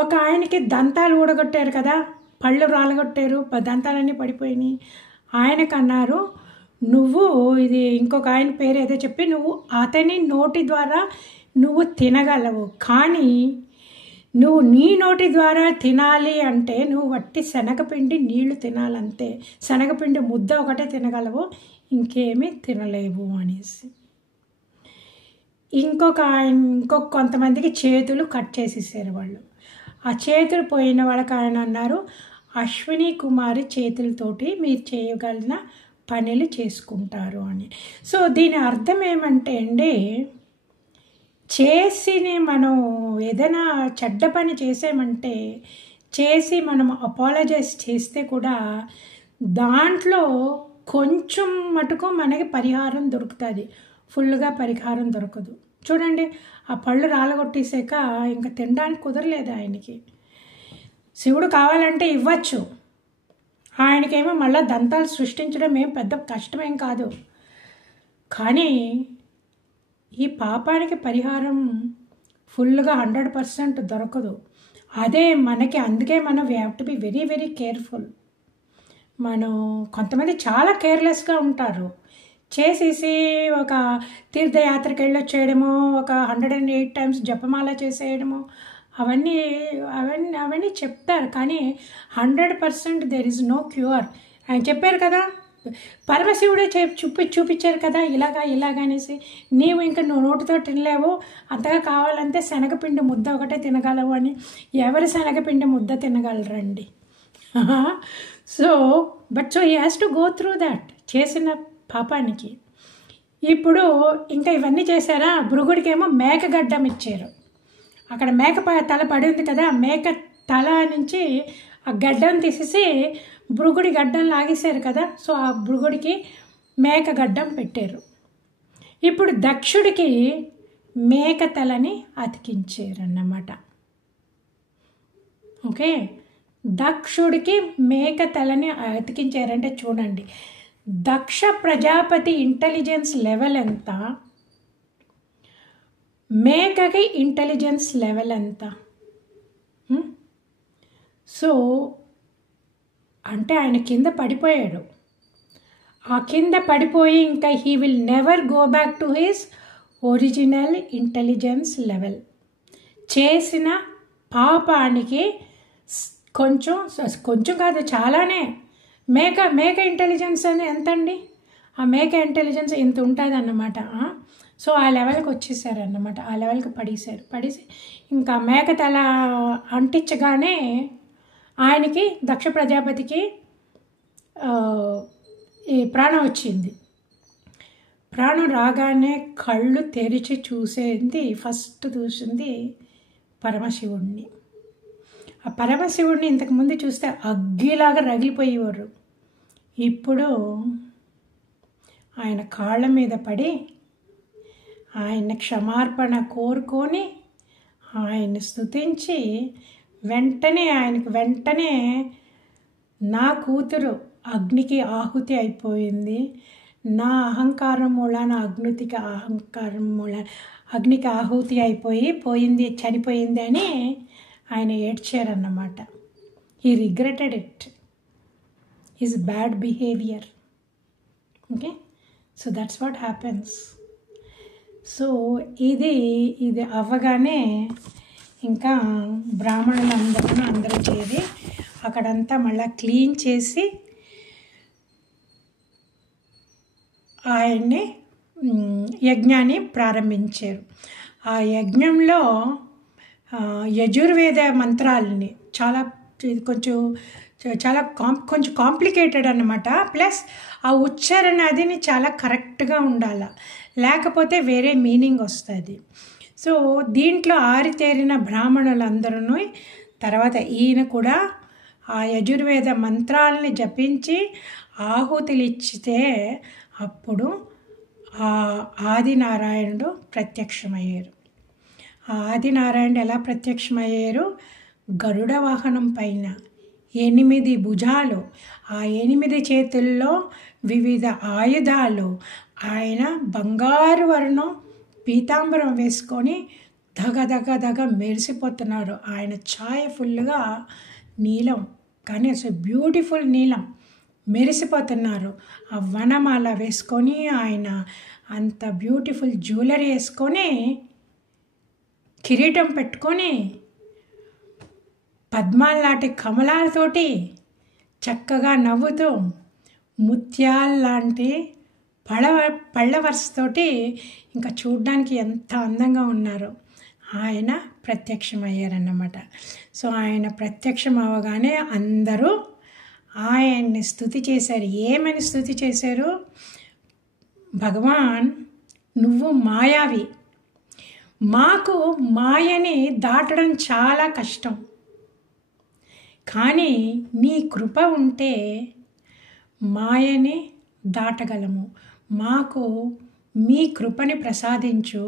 ఒక ఆయనకి దంతాలు ఊడగొట్టారు కదా, పళ్ళు రాలగొట్టారు, దంతాలన్నీ పడిపోయినాయి. ఆయనకు అన్నారు నువ్వు ఇది ఇంకొక ఆయన పేరు ఏదో చెప్పి నువ్వు అతని నోటి ద్వారా నువ్వు తినగలవు, కానీ నువ్వు నీ నోటి ద్వారా తినాలి అంటే నువ్వు వట్టి శనగపిండి నీళ్లు తినాలంతే, శనగపిండి ముద్ద ఒకటే తినగలవు, ఇంకేమీ తినలేవు అనేసి. ఇంకొక కొంతమందికి చేతులు కట్ చేసేసారు వాళ్ళు. ఆ చేతులు పోయిన వాళ్ళకి ఆయన అన్నారు అశ్విని కుమారి చేతులతోటి మీరు చేయగలిగిన పనులు చేసుకుంటారు అని. సో దీని అర్థం ఏమంటే అండి, మనం ఏదైనా చెడ్డ పని చేసామంటే చేసి మనం అపాలజైజ్ చేస్తే కూడా దాంట్లో కొంచెం మటుకు మనకి పరిహారం దొరుకుతుంది, ఫుల్గా పరిహారం దొరకదు. చూడండి ఆ పళ్ళు రాలగొట్టేసాక ఇంకా తినడానికి కుదరలేదు ఆయనకి. శివుడు కావాలంటే ఇవ్వచ్చు, ఆయనకేమో మళ్ళీ దంతాలు సృష్టించడం ఏం పెద్ద కష్టమేం కాదు, కానీ ఈ పాపానికి పరిహారం ఫుల్గా 100% దొరకదు. అదే మనకి, అందుకే మనం we have to be very very careful. మనం కొంతమంది చాలా కేర్లెస్గా ఉంటారు, చేసేసి ఒక తీర్థయాత్రకి వెళ్ళొచ్చేయడము, ఒక 108 times జపమాల చేసేయడము, అవన్నీ చెప్తారు, కానీ 100% దెర్ ఈజ్ నో క్యూర్. ఆయన చెప్పారు కదా, పరమశివుడే చూపించారు కదా ఇలాగా అనేసి. నీవు ఇంకా నోటితో తినలేవు, అంతగా కావాలంటే శనగపిండి ముద్ద ఒకటే తినగలవు అని. ఎవరు శనగపిండి ముద్ద తినగలరండి? So he has to go through that, చేసిన పాపానికి. ఇప్పుడు ఇంకా ఇవన్నీ చేశారా, భృగుడికేమో మేకగడ్డం ఇచ్చారు. అక్కడ మేక తల పడి ఉంది కదా, మేక తల నుంచి ఆ గడ్డం తీసేసి భృగుడి గడ్డం లాగేశారు కదా, సో ఆ భృగుడికి మేక గడ్డం పెట్టారు. ఇప్పుడు దక్షుడికి మేక తలని అతికించారన్నమాట. ఓకే, దక్షుడికి మేక తలని అతికించారంటే చూడండి, దక్ష ప్రజాపతి ఇంటెలిజెన్స్ లెవెల్ ఎంత, మేకకి ఇంటెలిజెన్స్ లెవెల్ ఎంత. సో అంటే ఆయన కింద పడిపోయాడు, ఆ కింద పడిపోయి ఇంకా he will never go back to his original intelligence level. చేసిన పాపానికి కొంచెం కాదు చాలానే. మేక ఇంటెలిజెన్స్ అని ఎంత అండి, ఆ మేక ఇంటెలిజెన్స్ ఇంత ఉంటుంది అన్నమాట. సో ఆ లెవెల్కి వచ్చేసారన్నమాట, ఆ లెవెల్కి పడేసి ఇంకా మేక తల అంటించగానే ఆయనకి దక్ష ప్రజాపతికి ఈ ప్రాణం వచ్చింది. ప్రాణం రాగానే కళ్ళు తెరిచి ఫస్ట్ చూసింది పరమశివుడిని. ఆ పరమశివుడిని ఇంతకుముందు చూస్తే అగ్గిలాగా రగిలిపోయేవారు, ఇప్పుడు ఆయన కాళ్ళ మీద పడి ఆయన క్షమార్పణ కోరుకొని ఆయన్ని స్తుతించి వెంటనే నా కూతురు అగ్నికి ఆహుతి అయిపోయింది, నా అహంకారం మూలాన అగ్నికి ఆహుతి పోయింది, చనిపోయింది అని ఆయన ఏడ్చారన్నమాట. He regretted it, his bad behaviour. Okay, so that's what happens. So ఇది అవ్వగానే ఇంకా అందరూ చేరి అక్కడంతా మళ్ళీ క్లీన్ చేసి ఆయన్ని యజ్ఞాన్ని ప్రారంభించారు. ఆ యజ్ఞంలో యజుర్వేద మంత్రాలని చాలా ఇది కొంచెం చాలా కొంచెం కాంప్లికేటెడ్ అన్నమాట. ప్లస్ ఆ ఉచ్చారణ అదిని చాలా కరెక్ట్గా ఉండాలి, లేకపోతే వేరే మీనింగ్ వస్తుంది. సో దీంట్లో ఆరితేరిన బ్రాహ్మణులందరూ తర్వాత ఈయన కూడా ఆ యజుర్వేద మంత్రాలని జపించి ఆహుతులు ఇచ్చితే అప్పుడు ఆ ఆదినారాయణుడు ప్రత్యక్షమయ్యారు. ఆ ఆదినారాయణుడు ఎలా ప్రత్యక్షమయ్యారు? గరుడ వాహనం పైన 8 భుజాలు, ఆ 8 చేతుల్లో వివిధ ఆయుధాలు, ఆయన బంగారు వర్ణం పీతాంబరం వేసుకొని దగ దగ దగ మెరిసిపోతున్నారు. ఆయన ఛాయ ఫుల్గా నీలం, కానీ అసలు బ్యూటిఫుల్ నీలం మెరిసిపోతున్నారు. ఆ వనమాల వేసుకొని ఆయన అంత బ్యూటిఫుల్ జ్యువెలరీ వేసుకొని కిరీటం పెట్టుకొని పద్మాల్లాంటి కమలాలతోటి చక్కగా నవ్వుతూ ముత్యాల్లాంటి పళ్ళ వరుసతోటి ఇంకా చూడ్డానికి ఎంత అందంగా ఉన్నారో ఆయన ప్రత్యక్షమయ్యారన్నమాట. సో ఆయన ప్రత్యక్షం అవ్వగానే అందరూ ఆయన్ని స్తుతి చేశారు. ఏమని స్తుతి చేశారు? భగవాన్ నువ్వు మాయావి, మాకు మాయని దాటడం చాలా కష్టం, కానీ నీ కృప ఉంటే మాయని దాటగలము. మాకు మీ కృపని ప్రసాదించు.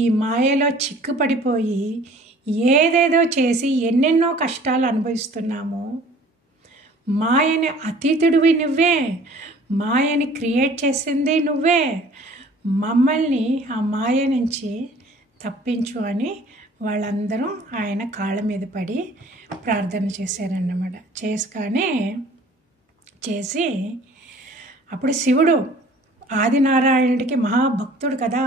ఈ మాయలో చిక్కుపడిపోయి ఏదేదో చేసి ఎన్నెన్నో కష్టాలు అనుభవిస్తున్నాము. మాయని అతీతుడివి నువ్వే, మాయని క్రియేట్ చేసింది నువ్వే, మమ్మల్ని ఆ మాయ నుంచి తప్పించు అని వాళ్ళందరూ ఆయన కాళ్ళ మీద పడి ప్రార్థన చేశారన్నమాట. చేసి అప్పుడు శివుడు ఆదినారాయణుడికి మహాభక్తుడు కదా,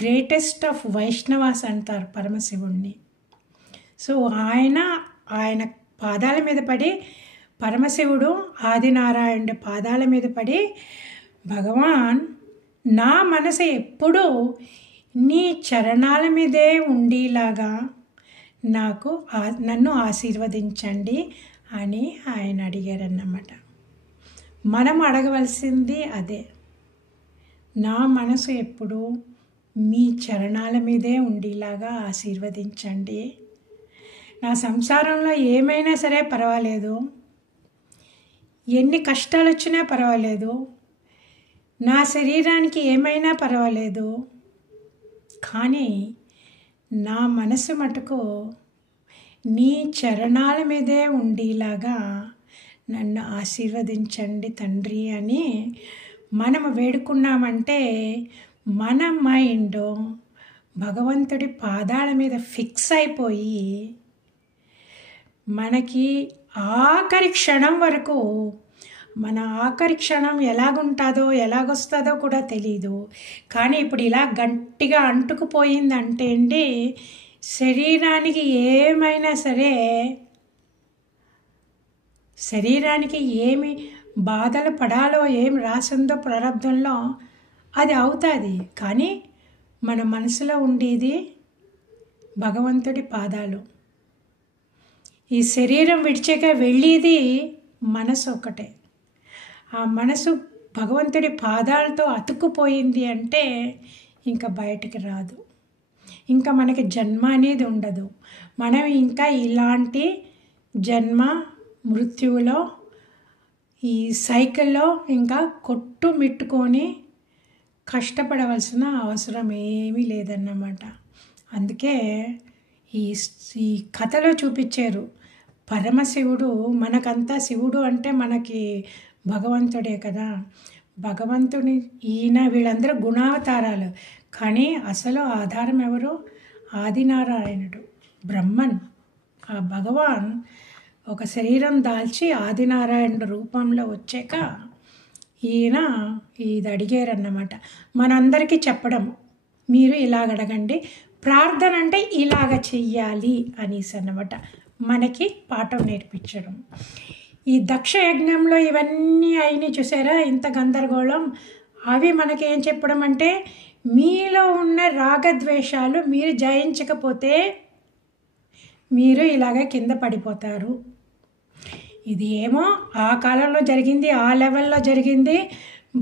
గ్రేటెస్ట్ ఆఫ్ వైష్ణవాస్ అంటారు పరమశివుణ్ణి. సో ఆయన పాదాల మీద పడి, పరమశివుడు ఆదినారాయణుడి పాదాల మీద పడి, భగవాన్ నా మనసు ఎప్పుడూ నీ చరణాల మీదే ఉండేలాగా నన్ను ఆశీర్వదించండి అని ఆయన అడిగారన్నమాట. మనం అడగవలసింది అదే, నా మనసు ఎప్పుడు మీ చరణాల మీదే ఉండేలాగా ఆశీర్వదించండి. నా సంసారంలో ఏమైనా సరే పర్వాలేదు, ఎన్ని కష్టాలు వచ్చినా పర్వాలేదు, నా శరీరానికి ఏమైనా పర్వాలేదు, కానీ నా మనసు మటుకు నీ చరణాల మీదే ఉండేలాగా నన్ను ఆశీర్వదించండి తండ్రి అని మనం వేడుకున్నామంటే మన మైండ్ భగవంతుడి పాదాల మీద ఫిక్స్ అయిపోయి మనకి ఆఖరి క్షణం వరకు, మన ఆఖరి క్షణం ఎలాగుంటుందో ఎలాగొస్తుందో కూడా తెలీదు. కానీ ఇప్పుడు ఇలా గట్టిగా అంటుకుపోయిందంటే అండి, శరీరానికి ఏమైనా సరే, శరీరానికి ఏమి బాధలు పడాలో ఏమి రాసిందో ప్రారంధంలో అది అవుతుంది. కానీ మన మనసులో ఉండేది భగవంతుడి పాదాలు. ఈ శరీరం విడిచాక వెళ్ళేది మనసు ఒకటే. ఆ మనసు భగవంతుడి పాదాలతో అతుక్కుపోయింది అంటే ఇంకా బయటికి రాదు, ఇంకా మనకి జన్మ అనేది ఉండదు. మనం ఇంకా ఇలాంటి జన్మ మృత్యువులో ఈ సైకిల్లో ఇంకా కొట్టుమిట్టుకొని కష్టపడవలసిన అవసరం ఏమీ లేదన్నమాట. అందుకే ఈ కథలో చూపించారు పరమశివుడు. మనకంతా శివుడు అంటే మనకి భగవంతుడే కదా, భగవంతుని ఈయన వీళ్ళందరూ గుణావతారాలు. కానీ అసలు ఆధారం ఎవరు? ఆదినారాయణుడు, బ్రహ్మన్. ఆ భగవాన్ ఒక శరీరం దాల్చి ఆదినారాయణుడు రూపంలో వచ్చాక ఈయన ఇది అడిగారన్నమాట. మనందరికీ చెప్పడం, మీరు ఇలాగ అడగండి, ప్రార్థన అంటే ఇలాగ చెయ్యాలి అనేసి అన్నమాట, మనకి పాఠం నేర్పించడం. ఈ దక్ష యజ్ఞంలో ఇవన్నీ అయినాయి చూసారా, ఇంత గందరగోళం. అవి మనకి ఏం చెప్పడం అంటే, మీలో ఉన్న రాగద్వేషాలు మీరు జయించకపోతే మీరు ఇలాగ కింద పడిపోతారు. ఇది ఏమో ఆ కాలంలో జరిగింది, ఆ లెవెల్లో జరిగింది.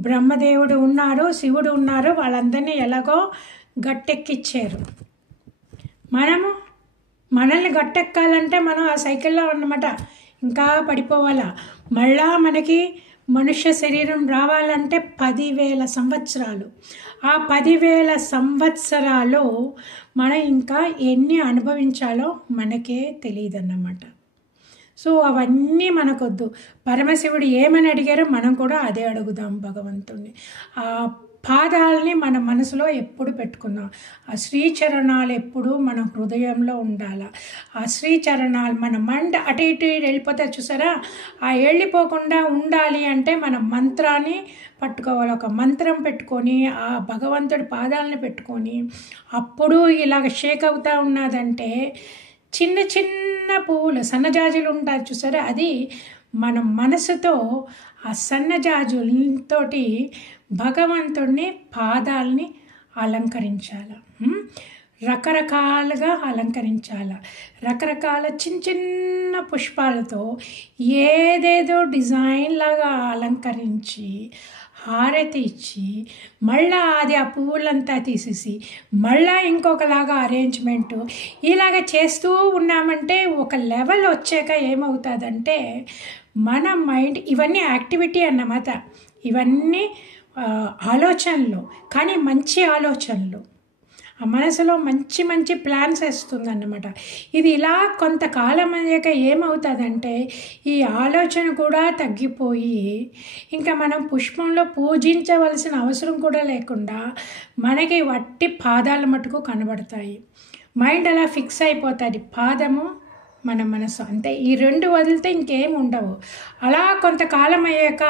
బ్రహ్మదేవుడు ఉన్నారు, శివుడు ఉన్నారు, వాళ్ళందరినీ ఎలాగో గట్టెక్కిచ్చారు. మనల్ని గట్టెక్కాలంటే మనం ఆ సైకిల్లో అన్నమాట ఇంకా పడిపోవాలా. మళ్ళా మనకి మనుష్య శరీరం రావాలంటే 10,000 సంవత్సరాలు. ఆ 10,000 సంవత్సరాలు మనం ఇంకా ఎన్ని అనుభవించాలో మనకే తెలియదన్నమాట. సో అవన్నీ మనకొద్దు. పరమశివుడు ఏమని అడిగారో మనం కూడా అదే అడుగుదాం భగవంతుణ్ణి. ఆ పాదాలని మన మనసులో ఎప్పుడు పెట్టుకుందాం. ఆ శ్రీచరణాలు ఎప్పుడు మన హృదయంలో ఉండాలి. ఆ శ్రీచరణాలు మన అటు ఇటు వెళ్ళిపోతే చూసారా, ఆ వెళ్ళిపోకుండా ఉండాలి అంటే మన మంత్రాన్ని పట్టుకోవాలి. ఒక మంత్రం పెట్టుకొని ఆ భగవంతుడి పాదాలని పెట్టుకొని అప్పుడు ఇలాగ షేక్ అవుతూ ఉన్నదంటే చిన్న చిన్న పువ్వులు సన్నజాజులు ఉంటారు చూసారా, అది మన మనసుతో ఆ సన్నజాజులతోటి భగవంతుడిని పాదాలని అలంకరించాలి. రకరకాలుగా అలంకరించాలి. రకరకాల చిన్న చిన్న పుష్పాలతో ఏదేదో డిజైన్ లాగా అలంకరించి హారతి ఇచ్చి మళ్ళా అది ఆ పువ్వులంతా తీసేసి మళ్ళా ఇంకొకలాగా అరేంజ్మెంటు ఇలాగ చేస్తూ ఉన్నామంటే ఒక లెవెల్ వచ్చాక ఏమవుతుందంటే మన మైండ్, ఇవన్నీ యాక్టివిటీ అన్నమాట, ఇవన్నీ ఆలోచనలు, కానీ మంచి ఆలోచనలు. ఆ మనసులో మంచి మంచి ప్లాన్స్ వేస్తుందన్నమాట. ఇది ఇలా కొంతకాలం అయ్యాక ఏమవుతుందంటే ఈ ఆలోచన కూడా తగ్గిపోయి ఇంకా మనం పుష్పంలో పూజించవలసిన అవసరం కూడా లేకుండా మనకి వట్టి పాదాల మటుకు కనబడతాయి. మైండ్ అలా ఫిక్స్ అయిపోతుంది, పాదము మన మనసు, అంతే. ఈ రెండు వదిలితే ఇంకేం ఉండవు. అలా కొంతకాలం అయ్యాక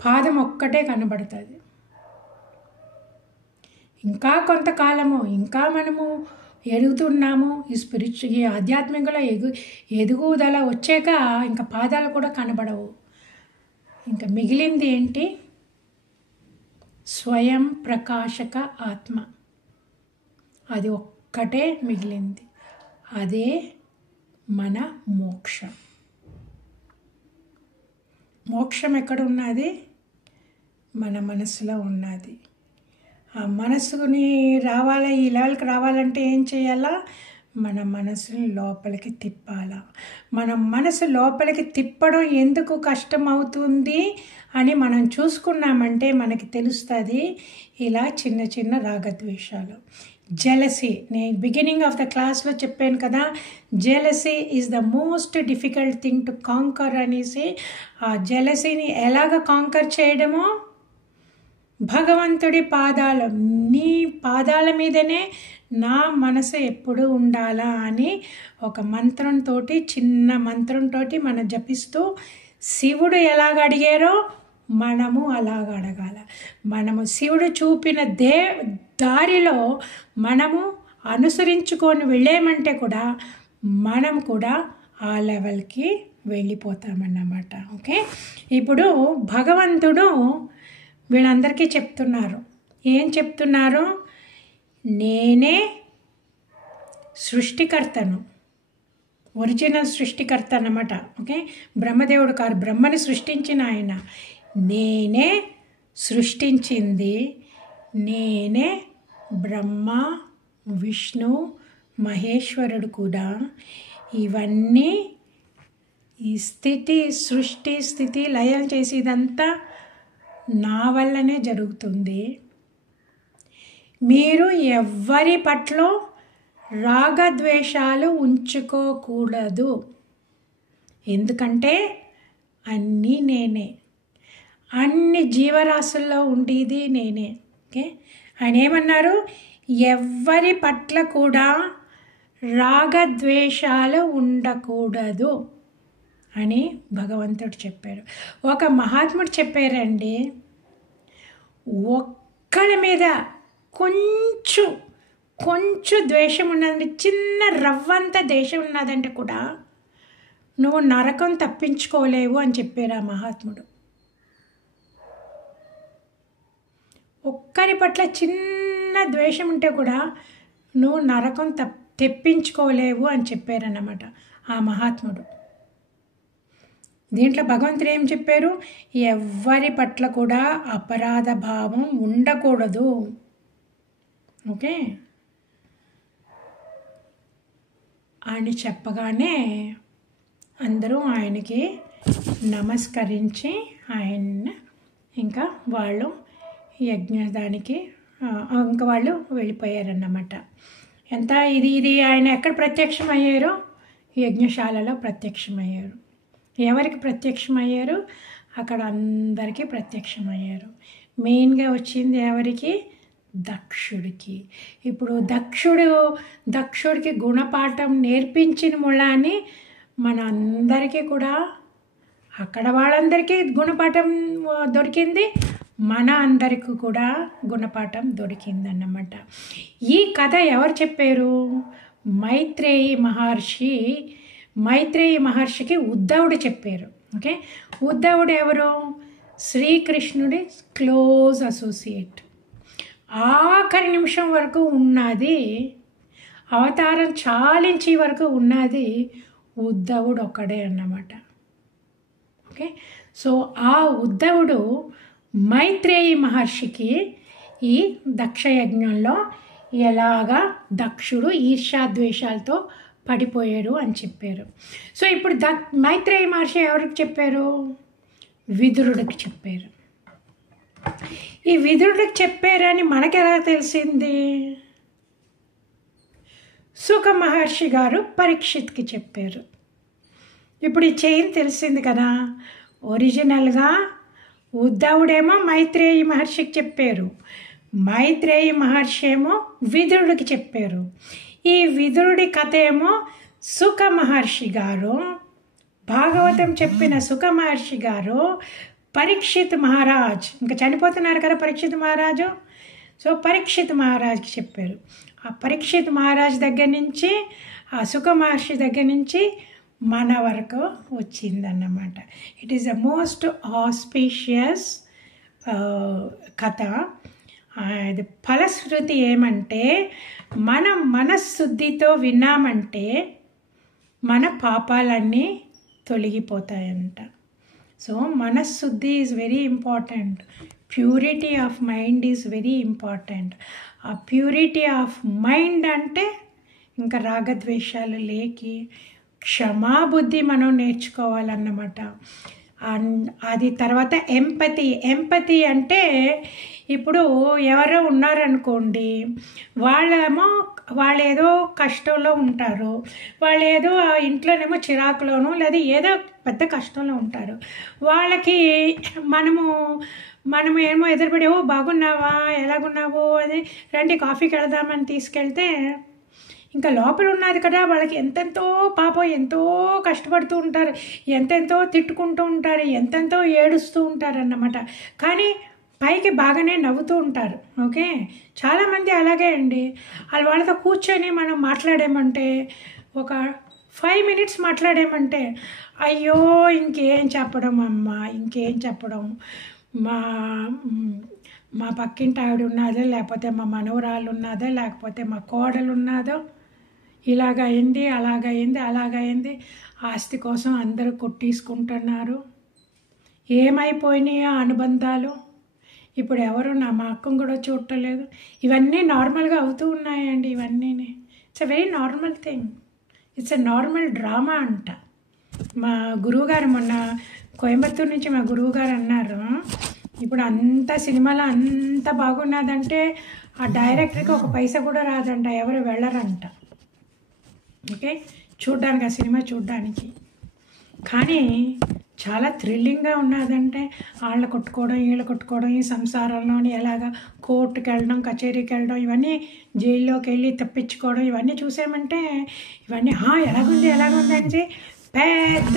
పాదం ఒక్కటే కనబడుతుంది. ఇంకా కొంతకాలము ఇంకా మనము ఎదుగుతున్నాము, ఈ ఆధ్యాత్మికలో ఎదుగుదల వచ్చాక ఇంకా పాదాలు కూడా కనబడవు. ఇంకా మిగిలింది ఏంటి? స్వయం ప్రకాశక ఆత్మ, అది ఒక్కటే మిగిలింది. అదే మన మోక్షం. మోక్షం ఎక్కడ ఉన్నది? మన మనసులో ఉన్నది. ఆ మనసుని రావాలి, ఈ లెవెల్కి రావాలంటే ఏం చేయాలా? మన మనసుని లోపలికి తిప్పాలా. మన మనసు లోపలికి తిప్పడం ఎందుకు కష్టం అవుతుంది అని మనం చూసుకున్నామంటే మనకి తెలుస్తుంది. ఇలా చిన్న చిన్న రాగద్వేషాలు, జెలసీ. నేను బిగినింగ్ ఆఫ్ ద క్లాస్లో చెప్పాను కదా, jealousy is the most difficult thing to conquer అనేసి. ఆ జెలసీని ఎలాగ కాంకర్ చేయడమో, భగవంతుడి పాదాలు, నీ పాదాల మీదనే నా మనసు ఎప్పుడు ఉండాలా అని ఒక మంత్రంతో, చిన్న మంత్రంతో మనం జపిస్తూ శివుడు ఎలాగ అడిగారో మనము అలాగ అడగాల. మనము శివుడు చూపిన దారిలో మనము అనుసరించుకొని వెళ్ళేమంటే కూడా మనం కూడా ఆ లెవెల్కి వెళ్ళిపోతామన్నమాట. ఓకే, ఇప్పుడు భగవంతుడు వీళ్ళందరికీ చెప్తున్నారు. ఏం చెప్తున్నారు? నేనే సృష్టికర్తను, ఒరిజినల్ సృష్టికర్త అన్నమాట. ఓకే, బ్రహ్మదేవుడు కాదు, బ్రహ్మని సృష్టించిన ఆయన. నేనే సృష్టించింది, నేనే బ్రహ్మ, విష్ణు, మహేశ్వరుడు కూడా. ఇవన్నీ ఈ సృష్టి స్థితి లయం చేసేదంతా నా వల్లనే జరుగుతుంది. మీరు ఎవ్వరి పట్ల రాగద్వేషాలు ఉంచుకోకూడదు, ఎందుకంటే అన్నీ నేనే, అన్ని జీవరాశుల్లో ఉండేది నేనే. ఓకే, ఆయన ఏమన్నారు? ఎవ్వరి పట్ల కూడా రాగద్వేషాలు ఉండకూడదు అని భగవంతుడు చెప్పారు. ఒక మహాత్ముడు చెప్పారండి, ఒక్కడి మీద కొంచెం ద్వేషం ఉన్నదంటే, చిన్న రవ్వంత ద్వేషం ఉన్నదంటే కూడా నువ్వు నరకం తప్పించుకోలేవు అని చెప్పారు ఆ మహాత్ముడు. ఒక్కరి పట్ల చిన్న ద్వేషం ఉంటే కూడా నువ్వు నరకం తెప్పించుకోలేవు అని చెప్పారన్నమాట ఆ మహాత్ముడు. దీంట్లో భగవంతుడు ఏం చెప్పారు? ఎవ్వరి పట్ల కూడా అపరాధ భావం ఉండకూడదు. ఓకే అని చెప్పగానే అందరూ ఆయనకి నమస్కరించి ఆయన ఇంకా వాళ్ళు యజ్ఞదానికి ఇంకా వాళ్ళు వెళ్ళిపోయారన్నమాట. ఎంత ఇది ఆయన ఎక్కడ ప్రత్యక్షమయ్యారో? యజ్ఞశాలలో ప్రత్యక్షమయ్యారు. ఎవరికి ప్రత్యక్షమయ్యారు? అక్కడ అందరికీ ప్రత్యక్షమయ్యారు. మెయిన్గా వచ్చింది ఎవరికి? దక్షుడికి. ఇప్పుడు దక్షుడికి గుణపాఠం నేర్పించిన మూలాన్ని మన అందరికీ కూడా అక్కడ వాళ్ళందరికీ గుణపాఠం దొరికింది, మన అందరికీ కూడా గుణపాఠం దొరికిందన్నమాట. ఈ కథ ఎవరు చెప్పారు? మైత్రేయి మహర్షికి ఉద్ధవుడు చెప్పారు. ఓకే, ఉద్ధవుడు ఎవరు? శ్రీకృష్ణుడి క్లోజ్ అసోసియేట్. ఆఖరి నిమిషం వరకు ఉన్నది, అవతారం చాలించి వరకు ఉన్నది ఉద్ధవుడు ఒక్కడే అన్నమాట. ఓకే, సో ఆ ఉద్ధవుడు మైత్రేయి మహర్షికి ఈ దక్షయజ్ఞంలో ఎలాగా దక్షుడు ఈర్ష్యాద్వేషాలతో పడిపోయాడు అని చెప్పారు. సో ఇప్పుడు మైత్రేయి మహర్షి ఎవరికి చెప్పారు? విదురుడికి చెప్పారు. ఈ విదురుడికి చెప్పారని మనకెలా తెలిసింది? సుఖ మహర్షి గారు పరీక్షిత్కి చెప్పారు. ఇప్పుడు ఈ చైన్ తెలిసింది కదా. ఒరిజినల్గా ఉద్ధవుడేమో మైత్రేయి మహర్షికి చెప్పారు, మైత్రేయి మహర్షి ఏమో విదురుడికి చెప్పారు. ఈ విదురుడి కథ ఏమో సుఖ మహర్షి గారు, భాగవతం చెప్పిన సుఖ మహర్షి గారు పరీక్షిత్ మహారాజ్, ఇంకా చనిపోతున్నారు కదా పరీక్షిత్ మహారాజు, సో పరీక్షిత్ మహారాజ్కి చెప్పారు. ఆ పరీక్షిత్ మహారాజ్ దగ్గర నుంచి, ఆ సుఖ మహర్షి దగ్గర నుంచి మన వరకు వచ్చిందన్నమాట. It is the most auspicious కథ. అది ఫలశ్రుతి ఏమంటే, మనం మనశుద్ధితో విన్నామంటే మన పాపాలన్నీ తొలగిపోతాయంట. సో మనశుద్ధి is very important. Purity of mind is very important. ఆ ప్యూరిటీ ఆఫ్ మైండ్ అంటే ఇంకా రాగద్వేషాలు లేకి క్షమాబుద్ధి మనం నేర్చుకోవాలన్నమాట. అది తర్వాత ఎంపతి అంటే ఇప్పుడు ఎవరో ఉన్నారనుకోండి, వాళ్ళు ఏదో కష్టంలో ఉంటారు, వాళ్ళు ఏదో ఇంట్లోనేమో చిరాకులోనూ లేదా ఏదో పెద్ద కష్టంలో ఉంటారు. వాళ్ళకి మనము ఏమో ఎదురుపడి, ఓ బాగున్నావా, ఎలాగున్నావు అని, రండి కాఫీకి వెళదామని తీసుకెళ్తే ఇంకా లోపల ఉన్నది కదా, వాళ్ళకి ఎంతెంతో పాపం ఎంతో కష్టపడుతూ ఉంటారు, ఎంతెంతో తిట్టుకుంటూ ఉంటారు, ఎంతెంతో ఏడుస్తూ ఉంటారు అన్నమాట. కానీ పైకి బాగానే నవ్వుతూ ఉంటారు. ఓకే, చాలామంది అలాగే అండి. వాళ్ళతో కూర్చొని మనం మాట్లాడామంటే, ఒక 5 minutes మాట్లాడామంటే, అయ్యో ఇంకేం చెప్పడం అమ్మ, ఇంకేం చెప్పడం, మా పక్కింటి ఆవిడ ఉన్నదో, లేకపోతే మా మనవరాలు ఉన్నదో, లేకపోతే మా కోడలు ఉన్నదో, ఇలాగైంది అలాగైంది, ఆస్తి కోసం అందరూ కొట్టేసుకుంటున్నారు, ఏమైపోయినాయో అనుబంధాలు, ఇప్పుడు ఎవరు మా అక్కను కూడా చూడలేదు. ఇవన్నీ నార్మల్గా అవుతూ ఉన్నాయండి. ఇవన్నీ it's a very normal thing, it's a normal drama అంట. మా గురువుగారు మొన్న కోయంబత్తూరు నుంచి మా గురువుగారు అన్నారు, ఇప్పుడు అంత సినిమాలో అంత బాగున్నదంటే ఆ డైరెక్టర్కి ఒక పైసా కూడా రాదంట, ఎవరు వెళ్ళరంట. ఓకే, చూడ్డానికి, ఆ సినిమా చూడ్డానికి. కానీ చాలా థ్రిల్లింగ్గా ఉన్నదంటే వాళ్ళ కొట్టుకోవడం, వీళ్ళు కొట్టుకోవడం, ఈ సంసారంలోని ఎలాగా కోర్టుకి వెళ్ళడం, కచేరీకి వెళ్ళడం, ఇవన్నీ జైల్లోకి వెళ్ళి తప్పించుకోవడం, ఇవన్నీ చూసామంటే ఇవన్నీ ఎలాగుంది అని పెద్ద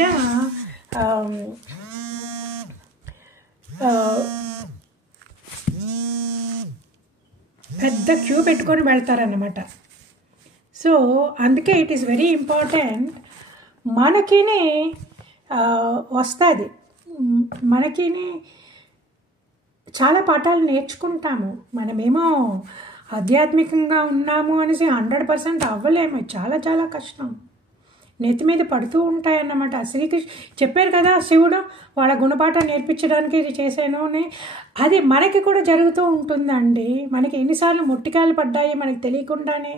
పెద్ద క్యూ పెట్టుకొని వెళ్తారన్నమాట. సో అందుకే ఇట్ ఈస్ వెరీ ఇంపార్టెంట్. మనకిని వస్తుంది, మనకిని చాలా పాఠాలు నేర్చుకుంటాము. మనమేమో ఆధ్యాత్మికంగా ఉన్నాము అనేసి 100% అవ్వలేము, చాలా చాలా కష్టం. నెత్తి మీద పడుతూ ఉంటాయన్నమాట. శ్రీకృష్ణ చెప్పారు కదా, శివుడు వాళ్ళ గుణపాఠం నేర్పించడానికి ఇది చేశాను అని. అది మనకి కూడా జరుగుతూ ఉంటుందండి. మనకి ఎన్నిసార్లు ముట్టికాయలు పడ్డాయి మనకి తెలియకుండానే.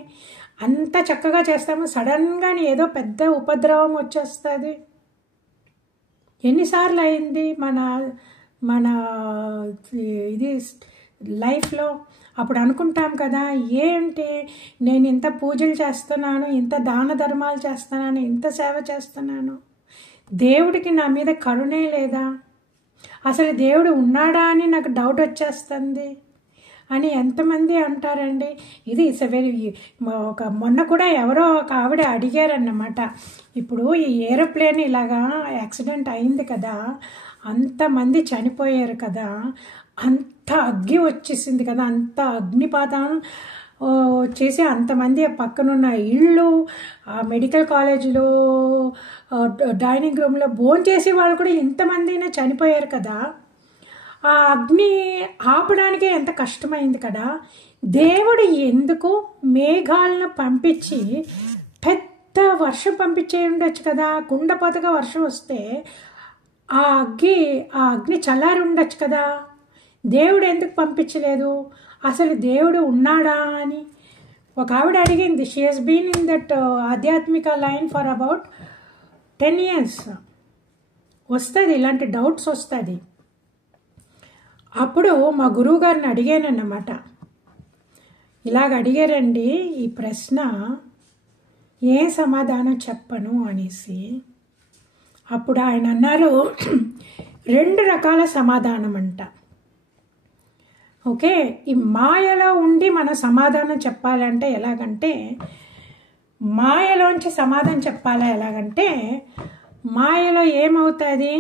అంత చక్కగా చేస్తాము, సడన్గానే ఏదో పెద్ద ఉపద్రవం వచ్చేస్తుంది. ఎన్నిసార్లు అయింది మన ఇది లైఫ్లో. అప్పుడు అనుకుంటాం కదా, ఏంటి నేను ఇంత పూజలు చేస్తున్నాను, ఇంత దాన ధర్మాలు చేస్తున్నాను, ఇంత సేవ చేస్తున్నాను, దేవుడికి నా మీద కరుణే లేదా, అసలు దేవుడు ఉన్నాడా అని నాకు డౌట్ వచ్చేస్తుంది అని ఎంతమంది అంటారండి. ఇది ఇట్స్ వెరీ మొన్న కూడా ఎవరో ఒక ఆవిడ అడిగారన్నమాట. ఇప్పుడు ఈ ఏరోప్లేన్ ఇలాగా యాక్సిడెంట్ అయింది కదా, అంతమంది చనిపోయారు కదా, అంత అగ్గి వచ్చేసింది కదా, అంత అగ్నిపాతం వచ్చేసి అంతమంది పక్కనున్న ఇళ్ళు, మెడికల్ కాలేజీలో డైనింగ్ రూమ్లో భోంచేసి వాళ్ళు కూడా ఇంతమందినే చనిపోయారు కదా. ఆ అగ్ని ఆపడానికే ఎంత కష్టమైంది కదా. దేవుడు ఎందుకు మేఘాలను పంపించి పెద్ద వర్షం పంపించే ఉండొచ్చు కదా. కుండపోతగా వర్షం వస్తే ఆ అగ్ని చల్లారి ఉండొచ్చు కదా. దేవుడు ఎందుకు పంపించలేదు, అసలు దేవుడు ఉన్నాడా అని ఒక ఆవిడ అడిగింది. She has been in that ఆధ్యాత్మిక లైన్ ఫర్ అబౌట్ 10 years. వస్తుంది, ఇలాంటి డౌట్స్ వస్తుంది. అప్పుడు మా గురువు గారిని అడిగానన్నమాట, ఇలాగ అడిగారండి ఈ ప్రశ్న, ఏ సమాధానం చెప్పను అనేసి. అప్పుడు ఆయన అన్నారు, 2 రకాల సమాధానం అంట. ఓకే, ఈ మాయలో ఉండి మన సమాధానం చెప్పాలంటే ఎలాగంటే, మాయలోంచి సమాధానం చెప్పాలా ఎలాగంటే, మాయలో ఏమవుతుంది,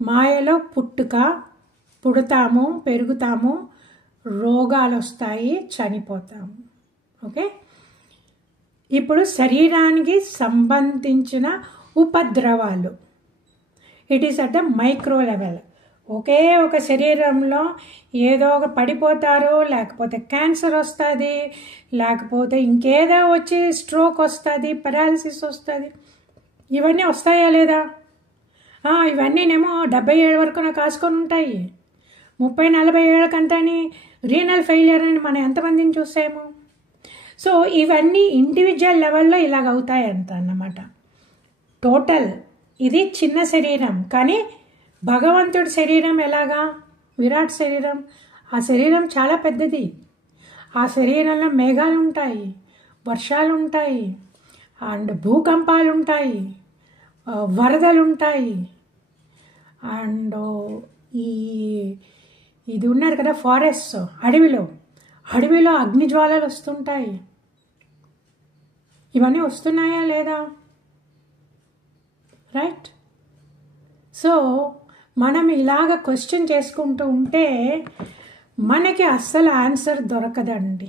మాయలో పుడతాము, పెరుగుతాము, రోగాలు వస్తాయి, చనిపోతాము. ఓకే, ఇప్పుడు శరీరానికి సంబంధించిన ఉపద్రవాలు, it is at the micro level. ఒకే ఒక శరీరంలో ఏదో ఒక పడిపోతారు, లేకపోతే క్యాన్సర్ వస్తుంది, లేకపోతే ఇంకేదో వచ్చి స్ట్రోక్ వస్తుంది, పెరాలసిస్ వస్తుంది. ఇవన్నీ వస్తాయా లేదా? ఇవన్నీనేమో 70 ఏళ్ళ వరకు నాకు కాసుకొని ఉంటాయి. 30-40 ఏళ్ళకంతని రీనల్ ఫెయిలియర్ అని మనం ఎంతమందిని చూసాము. సో ఇవన్నీ ఇండివిజువల్ లెవెల్లో ఇలాగ అవుతాయి అన్నమాట. టోటల్ ఇది చిన్న శరీరం, కానీ భగవంతుడి శరీరం ఎలాగా, విరాట్ శరీరం, ఆ శరీరం చాలా పెద్దది. ఆ శరీరంలో మేఘాలు ఉంటాయి, వర్షాలు ఉంటాయి, అండ్ భూకంపాలు ఉంటాయి, వరదలు ఉంటాయి, అండ్ ఇది ఉన్నారు కదా ఫారెస్ట్, అడవిలో అగ్నిజ్వాలలు వస్తుంటాయి. ఇవన్నీ వస్తున్నాయా లేదా? రైట్. సో మనం ఇలాగ క్వశ్చన్ చేసుకుంటూ ఉంటే మనకి అస్సలు ఆన్సర్ దొరకదండి.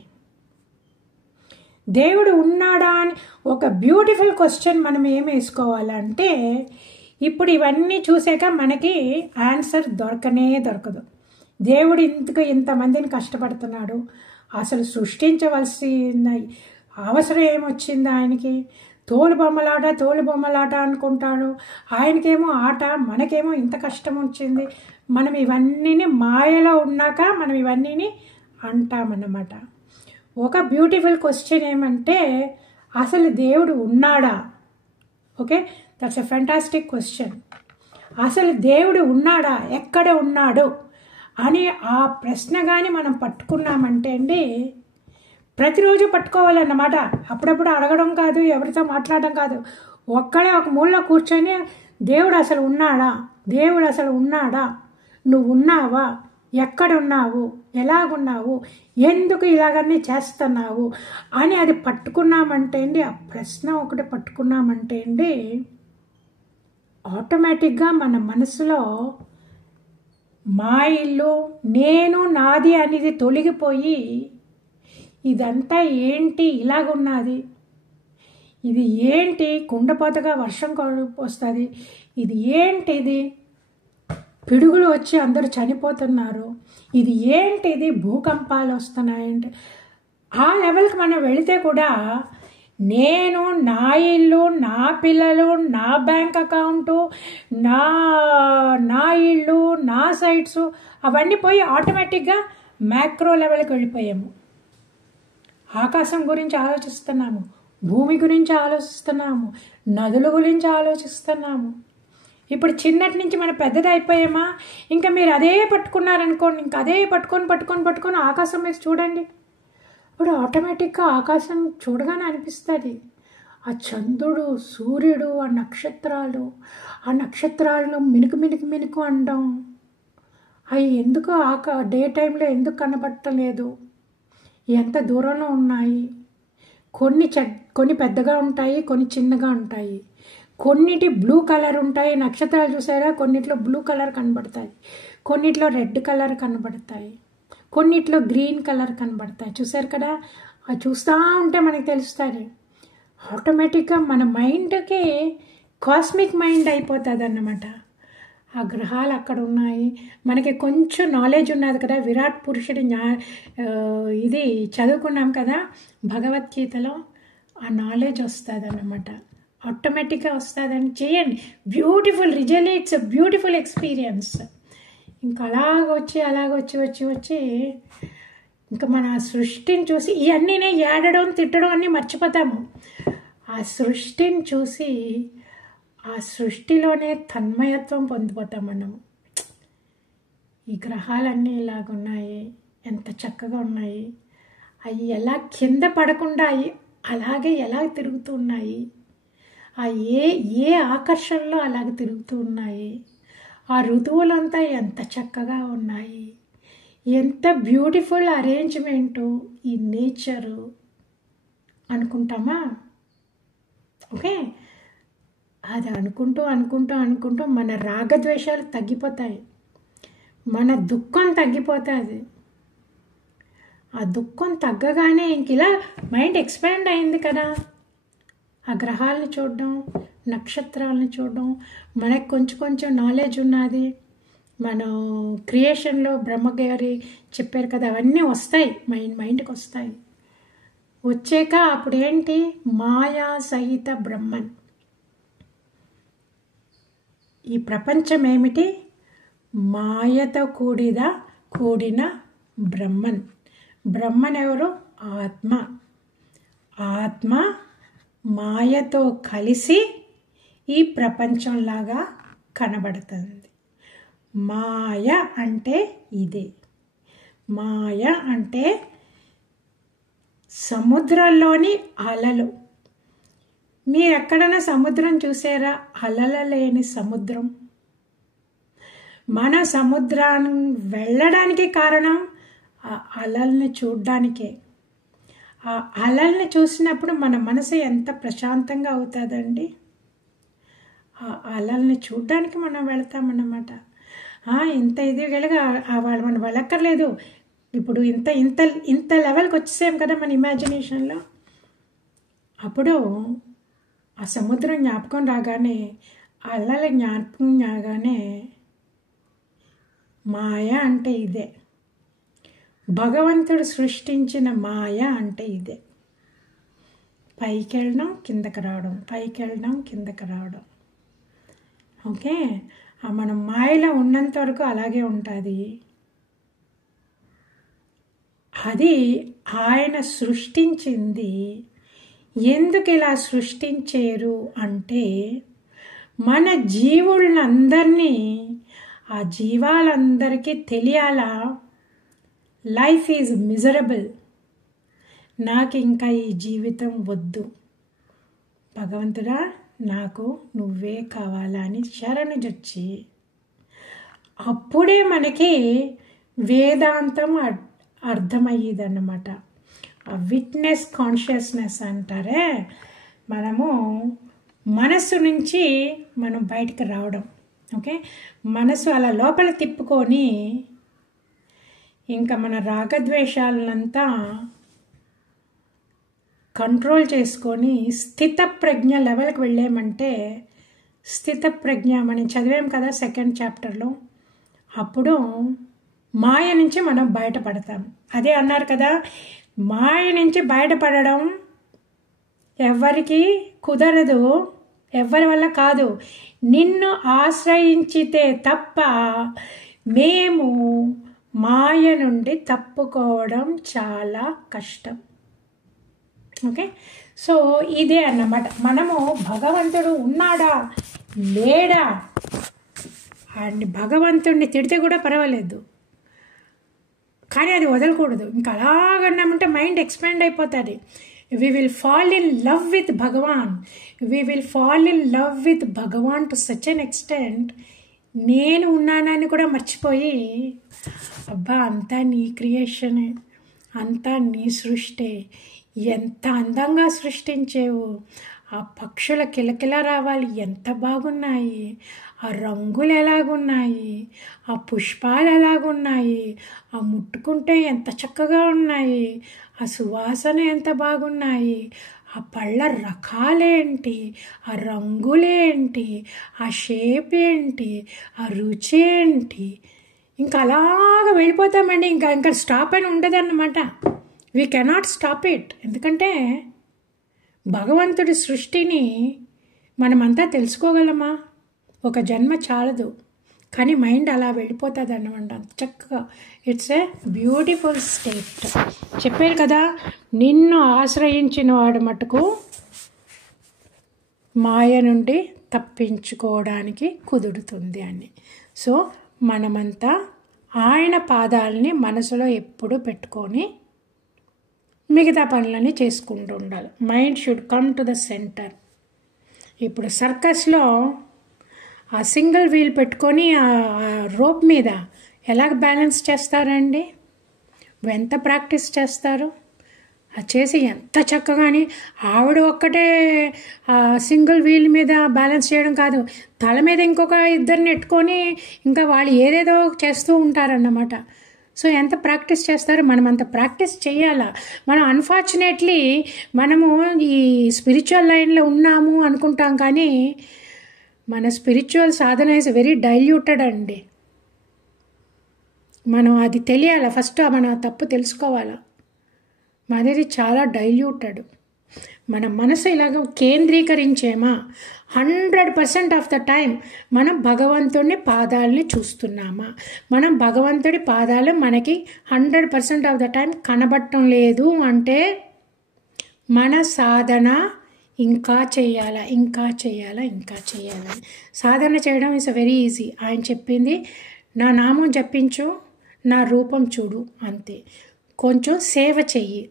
దేవుడు ఉన్నాడా అని ఒక బ్యూటిఫుల్ క్వశ్చన్ మనం ఏం వేసుకోవాలంటే, ఇప్పుడు ఇవన్నీ చూసాక మనకి ఆన్సర్ దొరకదు. దేవుడు ఇంతమందిని కష్టపడుతున్నాడు, అసలు సృష్టించవలసిన అవసరం ఏమొచ్చింది ఆయనకి? తోలు బొమ్మలాట అనుకుంటాడు. ఆయనకేమో ఆట, మనకేమో ఇంత కష్టం వచ్చింది. మనం ఇవన్నీ మాయలో ఉన్నాక మనం ఇవన్నీ అంటామన్నమాట. ఒక బ్యూటిఫుల్ క్వశ్చన్ ఏమంటే, అసలు దేవుడు ఉన్నాడా? Okay, that's a fantastic question. అసలు దేవుడు ఉన్నాడా, ఎక్కడ ఉన్నాడు అని ఆ ప్రశ్న కానీ మనం పట్టుకున్నామంటే అండి, ప్రతిరోజు పట్టుకోవాలన్నమాట. అప్పుడప్పుడు అడగడం కాదు, ఎవరితో మాట్లాడడం కాదు, ఒక్కడే ఒక మూలలో కూర్చొని దేవుడు అసలు ఉన్నాడా, నువ్వు ఉన్నావా, ఎక్కడున్నావు, ఎలాగున్నావు, ఎందుకు ఇలాగన్నీ చేస్తున్నావు అని అది పట్టుకున్నామంటే అండి, ఆ ప్రశ్న ఒకటి పట్టుకున్నామంటే అండి, ఆటోమేటిక్గా మన మనసులో మా ఇల్లు, నేను, నాది అనేది తొలగిపోయి, ఇదంతా ఏంటి ఇలాగున్నది, ఇది ఏంటి కుండపోతగా వర్షం వస్తుంది, ఇది ఏంటిది పిడుగులు వచ్చి అందరూ చనిపోతున్నారు, ఇది ఏంటిది భూకంపాలు వస్తున్నాయంటే, ఆ లెవెల్కి మనం వెళితే కూడా నేను, నా ఇల్లు, నా పిల్లలు, నా బ్యాంక్ అకౌంటు, నా నా ఇల్లు, నా సైట్స్ అవన్నీ పోయి ఆటోమేటిక్గా మ్యాక్రో లెవెల్కి వెళ్ళిపోయాము. ఆకాశం గురించి ఆలోచిస్తున్నాము, భూమి గురించి ఆలోచిస్తున్నాము, నదుల గురించి ఆలోచిస్తున్నాము. ఇప్పుడు చిన్నటి నుంచి మనం పెద్దది అయిపోయామా, ఇంకా మీరు అదే పట్టుకున్నారనుకోండి, ఇంకా అదే పట్టుకొని ఆకాశం మీద చూడండి. ఇప్పుడు ఆటోమేటిక్గా ఆకాశం చూడగానే అనిపిస్తుంది ఆ చంద్రుడు, సూర్యుడు, ఆ నక్షత్రాలను మినుకు అనడం, అవి ఎందుకు డే టైంలో ఎందుకు కనబడటలేదు, ఎంత దూరంలో ఉన్నాయి. కొన్ని పెద్దగా ఉంటాయి, కొన్ని చిన్నగా ఉంటాయి. కొన్నిటి బ్లూ కలర్ ఉంటాయి, నక్షత్రాలు చూసారా, కొన్నిట్లో బ్లూ కలర్ కనబడతాయి, కొన్నిట్లో రెడ్ కలర్ కనబడతాయి, కొన్నిట్లో గ్రీన్ కలర్ కనబడతాయి. చూసారు కదా, అది చూస్తూ ఉంటే మనకి తెలుస్తుంది. ఆటోమేటిక్గా మన మైండ్కి కాస్మిక్ మైండ్ అయిపోతుంది అన్నమాట. ఆ గ్రహాలు అక్కడ ఉన్నాయి. మనకి కొంచెం నాలెడ్జ్ ఉన్నది కదా, విరాట్ పురుషుడి ఇది చదువుకున్నాం కదా భగవద్గీతలో, ఆ నాలెడ్జ్ వస్తుంది అన్నమాట. ఆటోమేటిక్గా వస్తుందని చేయండి. బ్యూటిఫుల్, రిజల్లీ ఇట్స్ ఎ బ్యూటిఫుల్ ఎక్స్పీరియన్స్. ఇంకా అలాగొచ్చి ఇంకా మన సృష్టిని చూసి ఇవన్నీ ఏడడం, తిట్టడం అన్నీ మర్చిపోతాము. ఆ సృష్టిని చూసి ఆ సృష్టిలోనే తన్మయత్వం పొందిపోతాం మనము. ఈ గ్రహాలన్నీ ఇలాగున్నాయి, ఎంత చక్కగా ఉన్నాయి, అవి ఎలా కింద పడకుండా అలాగే ఎలా తిరుగుతూ ఉన్నాయి, ఆ ఏ ఆకర్షణలో అలాగ తిరుగుతూ ఉన్నాయి. ఆ ఋతువులంతా ఎంత చక్కగా ఉన్నాయి, ఎంత బ్యూటిఫుల్ అరేంజ్మెంటు ఈ నేచరు అనుకుంటామా? ఓకే, అది అనుకుంటూ మన రాగద్వేషాలు తగ్గిపోతాయి, మన దుఃఖం తగ్గిపోతుంది. ఆ దుఃఖం తగ్గగానే ఇంక ఇలా మైండ్ ఎక్స్పాండ్ అయింది కదా. ఆ గ్రహాలను చూడడం, నక్షత్రాలను చూడడం, మనకు కొంచెం నాలెడ్జ్ ఉన్నది. మనం క్రియేషన్లో బ్రహ్మగారి చెప్పారు కదా, అవన్నీ వస్తాయి, మైండ్కి వస్తాయి. వచ్చాక అప్పుడు ఏంటి, మాయా సహిత బ్రహ్మన్. ఈ ప్రపంచం ఏమిటి, మాయతో కూడిన బ్రహ్మన్. బ్రహ్మన్ ఎవరు, ఆత్మ మాయతో కలిసి ఈ ప్రపంచంలాగా కనబడుతుంది. మాయ అంటే ఇదే. మాయ అంటే సముద్రంలోని అలలు. మీరు ఎక్కడైనా సముద్రం చూసారా, అలల లేని సముద్రం. మన సముద్రాన్ని వెళ్ళడానికి కారణం ఆ అలల్ని చూడ్డానికే. ఆ అలల్ని చూసినప్పుడు మన మనసు ఎంత ప్రశాంతంగా అవుతుందండి. ఆ అలల్ని చూడ్డానికి మనం వెళ్తామన్నమాట. ఇంత ఇది కలిగా వాళ్ళు మనం వెళ్ళక్కర్లేదు. ఇప్పుడు ఇంత లెవెల్కి వచ్చేసాం కదా మన ఇమాజినేషన్లో. అప్పుడు ఆ సముద్రం జ్ఞాపకం రాగానే, అలల జ్ఞాపకం రాగానే, మాయ అంటే ఇదే. భగవంతుడు సృష్టించిన మాయ అంటే ఇదే. పైకి వెళ్ళడం, కిందకి రావడం, పైకి వెళ్ళడం, కిందకి రావడం. ఓకే, మనం మాయలో ఉన్నంత వరకు అలాగే ఉంటుంది. అది ఆయన సృష్టించింది. ఎందుకు ఇలా సృష్టించారు అంటే, మన జీవులందరినీ, ఆ జీవాలందరికీ తెలియాలా, లైఫ్ ఈజ్ మిజరబుల్, నాకు ఇంకా ఈ జీవితం వద్దు, భగవంతుడా నాకు నువ్వే కావాలా అని శరణుజొచ్చి, అప్పుడే మనకి వేదాంతం అర్థమయ్యేదన్నమాట. విట్నెస్ కాన్షియస్నెస్ అంటారే, మనము మనస్సు నుంచి మనం బయటకు రావడం. ఓకే, మనసు అలా లోపల తిప్పుకొని ఇంకా మన రాగద్వేషాలనంతా కంట్రోల్ చేసుకొని స్థిత ప్రజ్ఞ లెవెల్కి వెళ్ళామంటే, స్థిత ప్రజ్ఞ మనం చదివాం కదా 2nd చాప్టర్లో. అప్పుడు మాయ నుంచి మనం బయటపడతాం. అదే అన్నారు కదా, మాయ నుంచి బయటపడడం ఎవరికి కుదరదు, ఎవరి వల్ల కాదు. నిన్ను ఆశ్రయించితే తప్ప మేము మాయ నుండి తప్పుకోవడం చాలా కష్టం. ఓకే, సో ఇదే అన్నమాట. మనము భగవంతుడు ఉన్నాడా లేడా అండ్ భగవంతుడిని తిడితే కూడా పర్వాలేదు, కానీ అది వదలకూడదు. ఇంకా అలాగన్నామంటే మైండ్ ఎక్స్పాండ్ అయిపోతుంది. We will fall in love with Bhagavan. We will fall in love with Bhagavan to such an extent, నేను ఉన్నానని కూడా మర్చిపోయి, అబ్బా అంతా నీ క్రియేషనే, అంతా నీ సృష్టి, ఎంత అందంగా సృష్టించేవు, ఆ పక్షుల కిలకిల రావాలి ఎంత బాగున్నాయి, ఆ రంగులు ఎలాగున్నాయి, ఆ పుష్పాలు ఎలాగున్నాయి, ఆ ముట్టుకుంటే ఎంత చక్కగా ఉన్నాయి, ఆ సువాసన ఎంత బాగున్నాయి, ఆ పళ్ళ రకాలేంటి, ఆ రంగులేంటి, ఆ షేప్ ఏంటి, ఆ రుచి ఏంటి, ఇంకా అలాగ వెళ్ళిపోతామండి. ఇంకా స్టాప్ అని ఉండదన్నమాట. We cannot stop it. ఎందుకంటే భగవంతుడి సృష్టిని మనమంతా తెలుసుకోగలమా? ఒక జన్మ చాలదు, కానీ మైండ్ అలా వెళ్ళిపోతుంది అన్నమాట చక్కగా. It's a beautiful state. చెప్పారు కదా, నిన్ను ఆశ్రయించిన వాడు మటుకు మాయ నుండి తప్పించుకోవడానికి కుదురుతుంది అని. సో మనమంతా ఆయన పాదాలని మనసులో ఎప్పుడూ పెట్టుకొని మిగతా పనులని చేసుకుంటూ ఉండాలి. Mind should come to the centre. ఇప్పుడు సర్కస్లో ఆ సింగిల్ వీల్ పెట్టుకొని ఆ రోప్ మీద ఎలాగ బ్యాలెన్స్ చేస్తారండి? ఎంత ప్రాక్టీస్ చేస్తారు? అది చేసి ఎంత చక్కగాని ఆవిడ ఒక్కటే సింగిల్ వీల్ మీద బ్యాలెన్స్ చేయడం కాదు, తల మీద ఇంకొక ఇద్దరిని ఎట్టుకొని ఇంకా వాళ్ళు ఏదేదో చేస్తూ ఉంటారన్నమాట. సో ఎంత ప్రాక్టీస్ చేస్తారు? మనం అంత ప్రాక్టీస్ చేయాలా? మనం అన్ఫార్చునేట్లీ మనము ఈ స్పిరిచువల్ లైన్లో ఉన్నాము అనుకుంటాం, కానీ మన spiritual Sadhana is very diluted అండి. మనం అది తెలియాలా, ఫస్ట్ మన తప్పు తెలుసుకోవాలా. మనది చాలా డైల్యూటెడ్. మన మనసు ఇలాగ కేంద్రీకరించేమా 100% ఆఫ్ ద టైం మనం భగవంతుడి పాదాలని చూస్తున్నామా? మనం భగవంతుడి పాదాలు మనకి 100% ఆఫ్ ద టైం కనబడటం లేదు అంటే మన సాధన ఇంకా చేయాలా, ఇంకా చేయాలా, ఇంకా చేయాలని. సాధన చేయడం ఇస్ వెరీ ఈజీ. ఆయన చెప్పింది, నా నామం జపించు, నా రూపం చూడు, అంతే. కొంచెం సేవ చెయ్యి.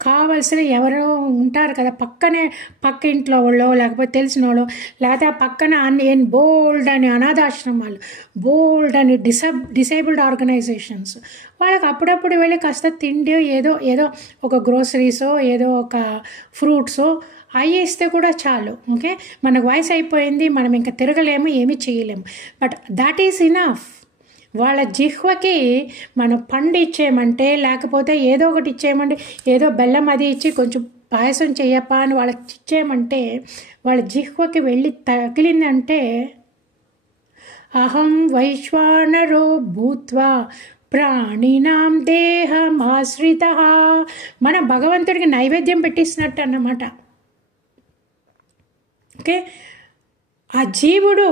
కావలసిన ఎవరో ఉంటారు కదా పక్కనే, పక్క ఇంట్లో వాళ్ళో లేకపోతే తెలిసిన వాళ్ళు, లేకపోతే ఆ పక్కన బోల్డ్ అని అనాథాశ్రమాలు, బోల్డ్ అని డిసేబుల్డ్ ఆర్గనైజేషన్స్, వాళ్ళకి అప్పుడప్పుడు వెళ్ళి కాస్త తిండి ఏదో ఒక గ్రోసరీసో ఏదో ఒక ఫ్రూట్సో అవి ఇస్తే కూడా చాలు. ఓకే, మనకు వయసు అయిపోయింది, మనం ఇంకా తిరగలేము, ఏమీ చేయలేము, బట్ దాట్ ఈజ్ ఇనఫ్. వాళ్ళ జిహ్వకి మనం పండు ఇచ్చేయమంటే, లేకపోతే ఏదో ఒకటి ఇచ్చేయమంటే, ఏదో బెల్లం అది ఇచ్చి కొంచెం పాయసం చెయ్యప్ప అని వాళ్ళకి ఇచ్చేయమంటే, వాళ్ళ జిహ్వకి వెళ్ళి తగిలిందంటే, అహం వైశ్వానరో భూత్వా ప్రాణినాం దేహమాశ్రిత, మన భగవంతుడికి నైవేద్యం పెట్టిస్తున్నట్టు అన్నమాట. ఓకే, ఆ జీవుడు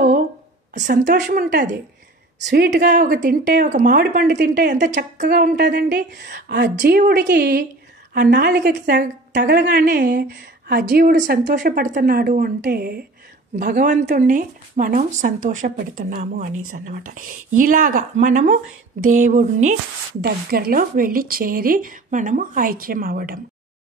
సంతోషం ఉంటుంది. స్వీట్గా ఒక మామిడి పండు తింటే ఎంత చక్కగా ఉంటుందండి. ఆ జీవుడికి ఆ నాలుకకి తగలగానే ఆ జీవుడు సంతోషపడుతున్నాడు అంటే భగవంతుణ్ణి మనం సంతోషపెడుతున్నాము అనేసి అన్నమాట. ఇలాగా మనము దేవుడిని దగ్గరలో వెళ్ళి చేరి మనము ఐక్యం అవ్వడం.